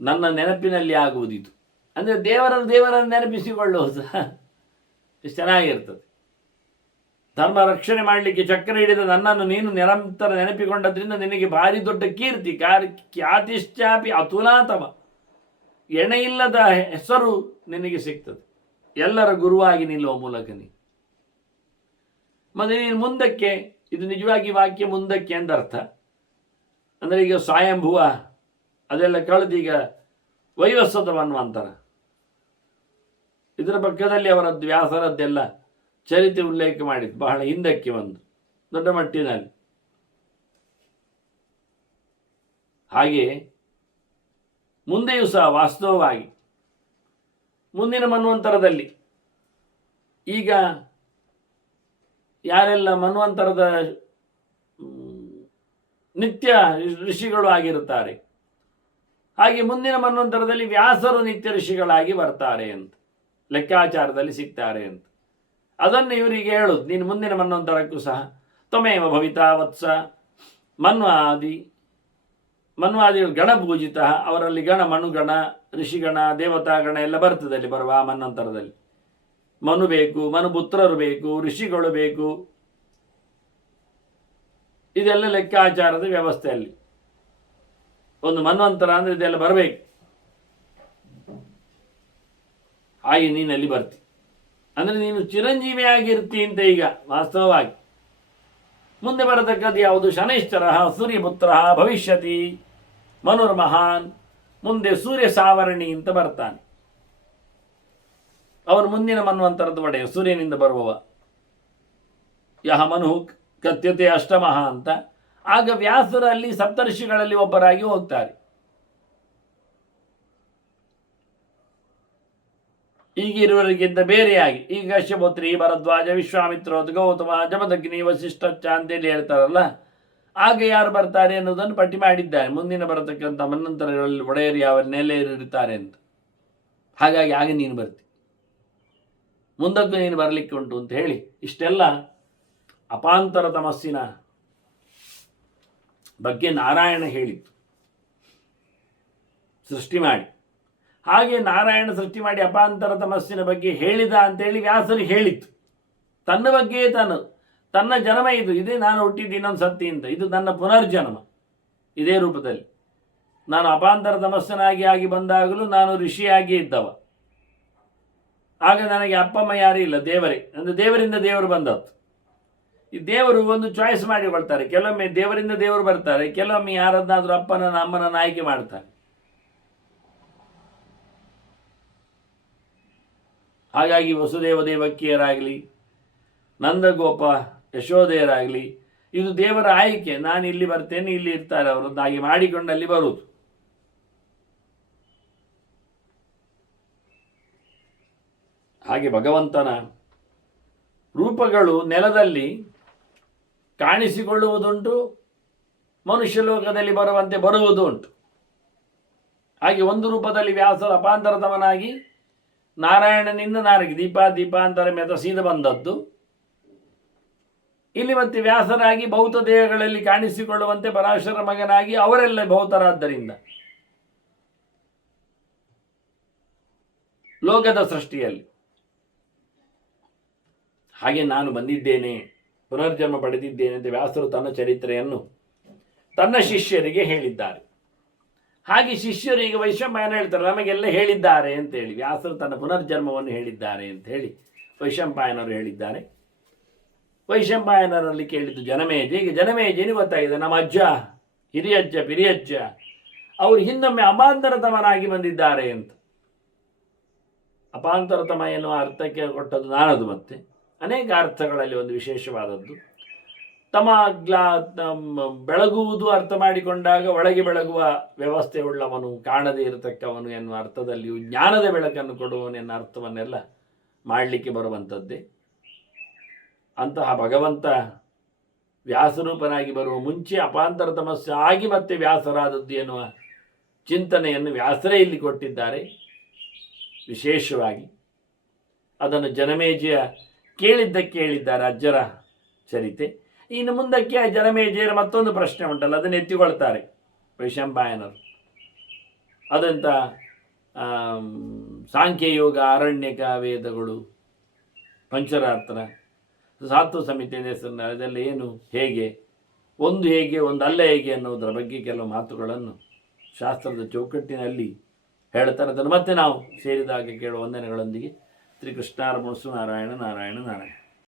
ನನ್ನ ನೆನಪಿನಲ್ಲಿ ಆಗುವುದಿತು ಅಂದರೆ ದೇವರನ್ನು ನೆನಪಿಸಿಕೊಳ್ಳುವುದು ಎಷ್ಟು ಚೆನ್ನಾಗಿರ್ತದೆ. ಧರ್ಮ ರಕ್ಷಣೆ ಮಾಡಲಿಕ್ಕೆ ಚಕ್ರ ಹಿಡಿದ ನನ್ನನ್ನು ನೀನು ನಿರಂತರ ನೆನಪಿಕೊಂಡದ್ರಿಂದ ನಿನಗೆ ಭಾರಿ ದೊಡ್ಡ ಕೀರ್ತಿ, ಖ್ಯಾತಿಶ್ಚಾಪಿ ಅತುಲಾತಮ, ಎಣೆಯಿಲ್ಲದ ಹೆಸರು ನಿನಗೆ ಸಿಗ್ತದೆ ಎಲ್ಲರ ಗುರುವಾಗಿ ನಿಲ್ಲುವ ಮೂಲಕ. ಮತ್ತೆ ನೀನು ಮುಂದಕ್ಕೆ, ಇದು ನಿಜವಾಗಿ ವಾಕ್ಯ ಮುಂದಕ್ಕೆ ಎಂದರ್ಥ. ಅಂದರೆ ಈಗ ಸ್ವಯಂಭುವ ಅದೆಲ್ಲ ಕಳೆದೀಗ ವೈವಸ್ವತ ಮನ್ವಂತರ, ಇದರ ಪಕ್ಕದಲ್ಲಿ ಅವರದ್ದು ವ್ಯಾಸರದ್ದೆಲ್ಲ ಚರಿತ್ರೆ ಉಲ್ಲೇಖ ಮಾಡಿದ್ದು ಬಹಳ ಹಿಂದಕ್ಕೆ ಒಂದು ದೊಡ್ಡ ಮಟ್ಟಿನಲ್ಲಿ. ಹಾಗೆ ಮುಂದೆಯೂ ಸಹ ವಾಸ್ತವವಾಗಿ ಮುಂದಿನ ಮನ್ವಂತರದಲ್ಲಿ ಈಗ ಯಾರೆಲ್ಲ ಮನ್ವಂತರದ ನಿತ್ಯ ಋಷಿಗಳು ಆಗಿರುತ್ತಾರೆ, ಹಾಗೆ ಮುಂದಿನ ಮನ್ವಂತರದಲ್ಲಿ ವ್ಯಾಸರು ನಿತ್ಯ ಋಷಿಗಳಾಗಿ ಬರ್ತಾರೆ ಅಂತ ಲೆಕ್ಕಾಚಾರದಲ್ಲಿ ಸಿಗ್ತಾರೆ ಅಂತ. ಅದನ್ನು ಇವರಿಗೆ ಹೇಳುದು, ನೀನು ಮುಂದಿನ ಮನ್ವಂತರಕ್ಕೂ ಸಹ ತ್ವಮೇವ ಭವಿತಾ ವತ್ಸ. ಮನ್ವಾದಿಗಳು ಗಣಪೂಜಿತ, ಅವರಲ್ಲಿ ಗಣ, ಮನುಗಣ, ಋಷಿಗಣ, ದೇವತಾಗಣ ಎಲ್ಲ ಬರ್ತದೆ ಅಲ್ಲಿ ಬರುವ ಆ ಮನ್ವಂತರದಲ್ಲಿ. ಮನು ಬೇಕು, ಮನುಪುತ್ರರು ಬೇಕು, ಋಷಿಗಳು ಬೇಕು, ಇದೆಲ್ಲ ಲೆಕ್ಕಾಚಾರದ ವ್ಯವಸ್ಥೆಯಲ್ಲಿ ಒಂದು ಮನ್ವಂತರ ಅಂದರೆ ಇದೆಲ್ಲ ಬರಬೇಕು. ಹಾಗೆ ನೀನಲ್ಲಿ ಬರ್ತಿ ಅಂದರೆ ನೀನು ಚಿರಂಜೀವಿಯಾಗಿರ್ತಿ ಅಂತ ಈಗ ವಾಸ್ತವವಾಗಿ. ಮುಂದೆ ಬರತಕ್ಕದ್ದು ಯಾವುದು? ಶನೈಶ್ಚರ ಸೂರ್ಯಪುತ್ರ ಭವಿಷ್ಯತಿ ಮನುರ್ಮಹಾನ್. ಮುಂದೆ ಸೂರ್ಯ ಸಾವರಣಿ ಅಂತ ಬರ್ತಾನೆ, ಅವನು ಮುಂದಿನ ಮನ್ವಂತರದ ಒಡೆಯ, ಸೂರ್ಯನಿಂದ ಬರುವವ. ಯಹ ಮನು ಕಥ್ಯತೆ ಅಷ್ಟಮಃ ಅಂತ. ಆಗ ವ್ಯಾಸರಲ್ಲಿ ಸಪ್ತರ್ಷಿಗಳಲ್ಲಿ ಒಬ್ಬರಾಗಿ ಹೋಗ್ತಾರೆ. ಈಗಿರುವವರಿಗಿಂತ ಬೇರೆಯಾಗಿ ಈಗ ಕಶ್ಯಪುತ್ರಿ, ಭರದ್ವಾಜ, ವಿಶ್ವಾಮಿತ್ರ, ಗೌತಮ, ಜಮದಗ್ನಿ, ವಸಿಷ್ಠಚ್ಚ ಅಂತೇಳಿ ಹೇಳ್ತಾರಲ್ಲ, ಆಗ ಯಾರು ಬರ್ತಾರೆ ಅನ್ನೋದನ್ನು ಪಟ್ಟಿ ಮಾಡಿದ್ದಾರೆ. ಮುಂದಿನ ಬರತಕ್ಕಂಥ ಮನ್ವಂತರಗಳಲ್ಲಿ ಒಡೆಯರು ಯಾವ ನೆಲೆಯಲ್ಲಿರ್ತಾರೆ ಅಂತ. ಹಾಗಾಗಿ ಆಗ ನೀನು ಬರ್ತಿ, ಮುಂದಕ್ಕೂ ನೀನು ಬರಲಿಕ್ಕೆ ಉಂಟು ಅಂತ ಹೇಳಿ ಇಷ್ಟೆಲ್ಲ ಅಪಾಂತರ ತಮಸ್ಸಿನ ಬಗ್ಗೆ ನಾರಾಯಣ ಹೇಳಿತ್ತು ಸೃಷ್ಟಿ ಮಾಡಿ. ಹಾಗೆ ನಾರಾಯಣ ಸೃಷ್ಟಿ ಮಾಡಿ ಅಪಾಂತರ ತಮಸ್ಸಿನ ಬಗ್ಗೆ ಹೇಳಿದ ಅಂತೇಳಿ ವ್ಯಾಸರಿಗೆ ಹೇಳಿತ್ತು. ತನ್ನ ಬಗ್ಗೆ ತನ್ನ ಜನ್ಮ ಇದೇ ನಾನು ಹುಟ್ಟಿದ್ದು ಇನ್ನೊಂದು ಸತ್ತಿ ಅಂತ, ಇದು ನನ್ನ ಪುನರ್ಜನ್ಮ. ಇದೇ ರೂಪದಲ್ಲಿ ನಾನು ಅಪಾಂತರ ತಮಸ್ಸನಾಗಿ ಆಗಿ ಬಂದಾಗಲೂ ನಾನು ಋಷಿಯಾಗಿ ಇದ್ದವ. ಆಗ ನನಗೆ ಅಪ್ಪಮ್ಮ ಯಾರೂ ಇಲ್ಲ, ದೇವರೇ. ಅಂದರೆ ದೇವರಿಂದ ದೇವರು ಬಂದದ್ದು. ಈ ದೇವರು ಒಂದು ಚಾಯ್ಸ್ ಮಾಡಿಕೊಳ್ತಾರೆ. ಕೆಲವೊಮ್ಮೆ ದೇವರಿಂದ ದೇವರು ಬರ್ತಾರೆ, ಕೆಲವೊಮ್ಮೆ ಯಾರನ್ನಾದರೂ ಅಪ್ಪನನ್ನ ಅಮ್ಮನನ್ನು ಆಯ್ಕೆ ಮಾಡ್ತಾರೆ. ಹಾಗಾಗಿ ವಸುದೇವ ದೇವಕಿಯರಾಗಲಿ, ನಂದಗೋಪ ಯಶೋದೆಯರಾಗಲಿ, ಇದು ದೇವರ ಆಯ್ಕೆ. ನಾನು ಇಲ್ಲಿ ಬರ್ತೇನೆ, ಇಲ್ಲಿ ಇರ್ತಾರೆ ಅವರು, ಹಾಗೆ ಮಾಡಿಕೊಂಡಲ್ಲಿ ಬರುವುದು. ಹಾಗೆ ಭಗವಂತನ ರೂಪಗಳು ನೆಲದಲ್ಲಿ ಕಾಣಿಸಿಕೊಳ್ಳುವುದುಂಟು, ಮನುಷ್ಯ ಲೋಕದಲ್ಲಿ ಬರುವಂತೆ ಬರುವುದು ಉಂಟು. ಹಾಗೆ ಒಂದು ರೂಪದಲ್ಲಿ ವ್ಯಾಸರ ಅಪಾಂತರತಮನಾಗಿ ನಾರಾಯಣನಿಂದ ನಾರಿಗೆ ದೀಪಾಂತರ ಮೆತ ಸೀದ ಬಂದದ್ದು. ಇಲ್ಲಿ ಮತ್ತೆ ವ್ಯಾಸರಾಗಿ ಭೌತ ದೇಹಗಳಲ್ಲಿ ಕಾಣಿಸಿಕೊಳ್ಳುವಂತೆ ಪರಾಶರ ಮಗನಾಗಿ ಅವರೆಲ್ಲ ಭೌತರಾದ್ದರಿಂದ ಲೋಕದ ಸೃಷ್ಟಿಯಲ್ಲಿ. ಹಾಗೆ ನಾನು ಬಂದಿದ್ದೇನೆ, ಪುನರ್ಜನ್ಮ ಪಡೆದಿದ್ದೇನೆ ಅಂತ ವ್ಯಾಸರು ತನ್ನ ಚರಿತ್ರೆಯನ್ನು ತನ್ನ ಶಿಷ್ಯರಿಗೆ ಹೇಳಿದ್ದಾರೆ. ಹಾಗೆ ಶಿಷ್ಯರು ಈಗ ವೈಶಂಪಾಯನ ಹೇಳ್ತಾರೆ, ನಮಗೆಲ್ಲ ಹೇಳಿದ್ದಾರೆ ಅಂತೇಳಿ. ವ್ಯಾಸರು ತನ್ನ ಪುನರ್ಜನ್ಮವನ್ನು ಹೇಳಿದ್ದಾರೆ ಅಂತ ಹೇಳಿ ವೈಶಂಪಾಯನರು ಹೇಳಿದ್ದಾರೆ. ವೈಶಂಪಾಯನರಲ್ಲಿ ಕೇಳಿದ್ದು ಜನಮೇಜ. ಈಗ ಜನಮೇಜನಿಗೆ ಗೊತ್ತಾಗಿದೆ, ನಮ್ಮ ಅಜ್ಜ, ಹಿರಿಯಜ್ಜ, ಪಿರಿಯಜ್ಜ ಅವರು ಹಿಂದೊಮ್ಮೆ ಅಪಾಂತರತಮನಾಗಿ ಬಂದಿದ್ದಾರೆ ಅಂತ. ಅಪಾಂತರತಮ ಎನ್ನುವ ಅರ್ಥಕ್ಕೆ ಕೊಟ್ಟದ್ದು ನಾನದು. ಮತ್ತೆ ಅನೇಕ ಅರ್ಥಗಳಲ್ಲಿ ಒಂದು ವಿಶೇಷವಾದದ್ದು. ಬೆಳಗುವುದು ಅರ್ಥ ಮಾಡಿಕೊಂಡಾಗ ಒಳಗೆ ಬೆಳಗುವ ವ್ಯವಸ್ಥೆ ಉಳ್ಳವನು, ಕಾಣದೇ ಇರತಕ್ಕವನು ಎನ್ನುವ ಅರ್ಥದಲ್ಲಿಯೂ ಜ್ಞಾನದ ಬೆಳಕನ್ನು ಕೊಡುವನು ಎನ್ನುವ ಅರ್ಥವನ್ನೆಲ್ಲ ಮಾಡಲಿಕ್ಕೆ ಬರುವಂಥದ್ದೇ. ಅಂತಹ ಭಗವಂತ ವ್ಯಾಸರೂಪನಾಗಿ ಬರುವ ಮುಂಚೆ ಅಪಾಂತರ ತಮಸ್ಸೆ ಆಗಿ ಮತ್ತೆ ವ್ಯಾಸರಾದದ್ದು ಎನ್ನುವ ಚಿಂತನೆಯನ್ನು ವ್ಯಾಸರೇ ಇಲ್ಲಿ ಕೊಟ್ಟಿದ್ದಾರೆ. ವಿಶೇಷವಾಗಿ ಅದನ್ನು ಜನಮೇಜಯ ಕೇಳಿದ್ದಕ್ಕೆ ಹೇಳಿದ್ದಾರೆ, ಅಜ್ಜರ ಚರಿತೆ. ಇನ್ನು ಮುಂದಕ್ಕೆ ಆ ಜನಮೇಜಯರ ಮತ್ತೊಂದು ಪ್ರಶ್ನೆ ಉಂಟಲ್ಲ, ಅದನ್ನು ಎತ್ತಿಕೊಳ್ತಾರೆ ವೈಶಂಪಾಯನರು. ಅದಂತ ಸಾಂಖ್ಯಯೋಗ, ಅರಣ್ಯಕ, ವೇದಗಳು, ಪಂಚರಾತ್ರ, ಸಾತ್ವ ಸಮಿತಿ ಹೆಸರಿನ ಅದೆಲ್ಲ ಏನು, ಹೇಗೆ, ಒಂದು ಹೇಗೆ ಒಂದು ಅಲ್ಲ ಹೇಗೆ ಅನ್ನೋದರ ಬಗ್ಗೆ ಕೆಲವು ಮಾತುಗಳನ್ನು ಶಾಸ್ತ್ರದ ಚೌಕಟ್ಟಿನಲ್ಲಿ ಹೇಳ್ತಾರೆ. ಅದನ್ನು ಮತ್ತೆ ನಾವು ಸೇರಿದಾಗ ಕೇಳುವ ವಂದನೆಗಳೊಂದಿಗೆ ಶ್ರೀಕೃಷ್ಣಾರ್ಪಣಸ್ತು. ನಾರಾಯಣ ನಾರಾಯಣ ನಾರಾಯಣ.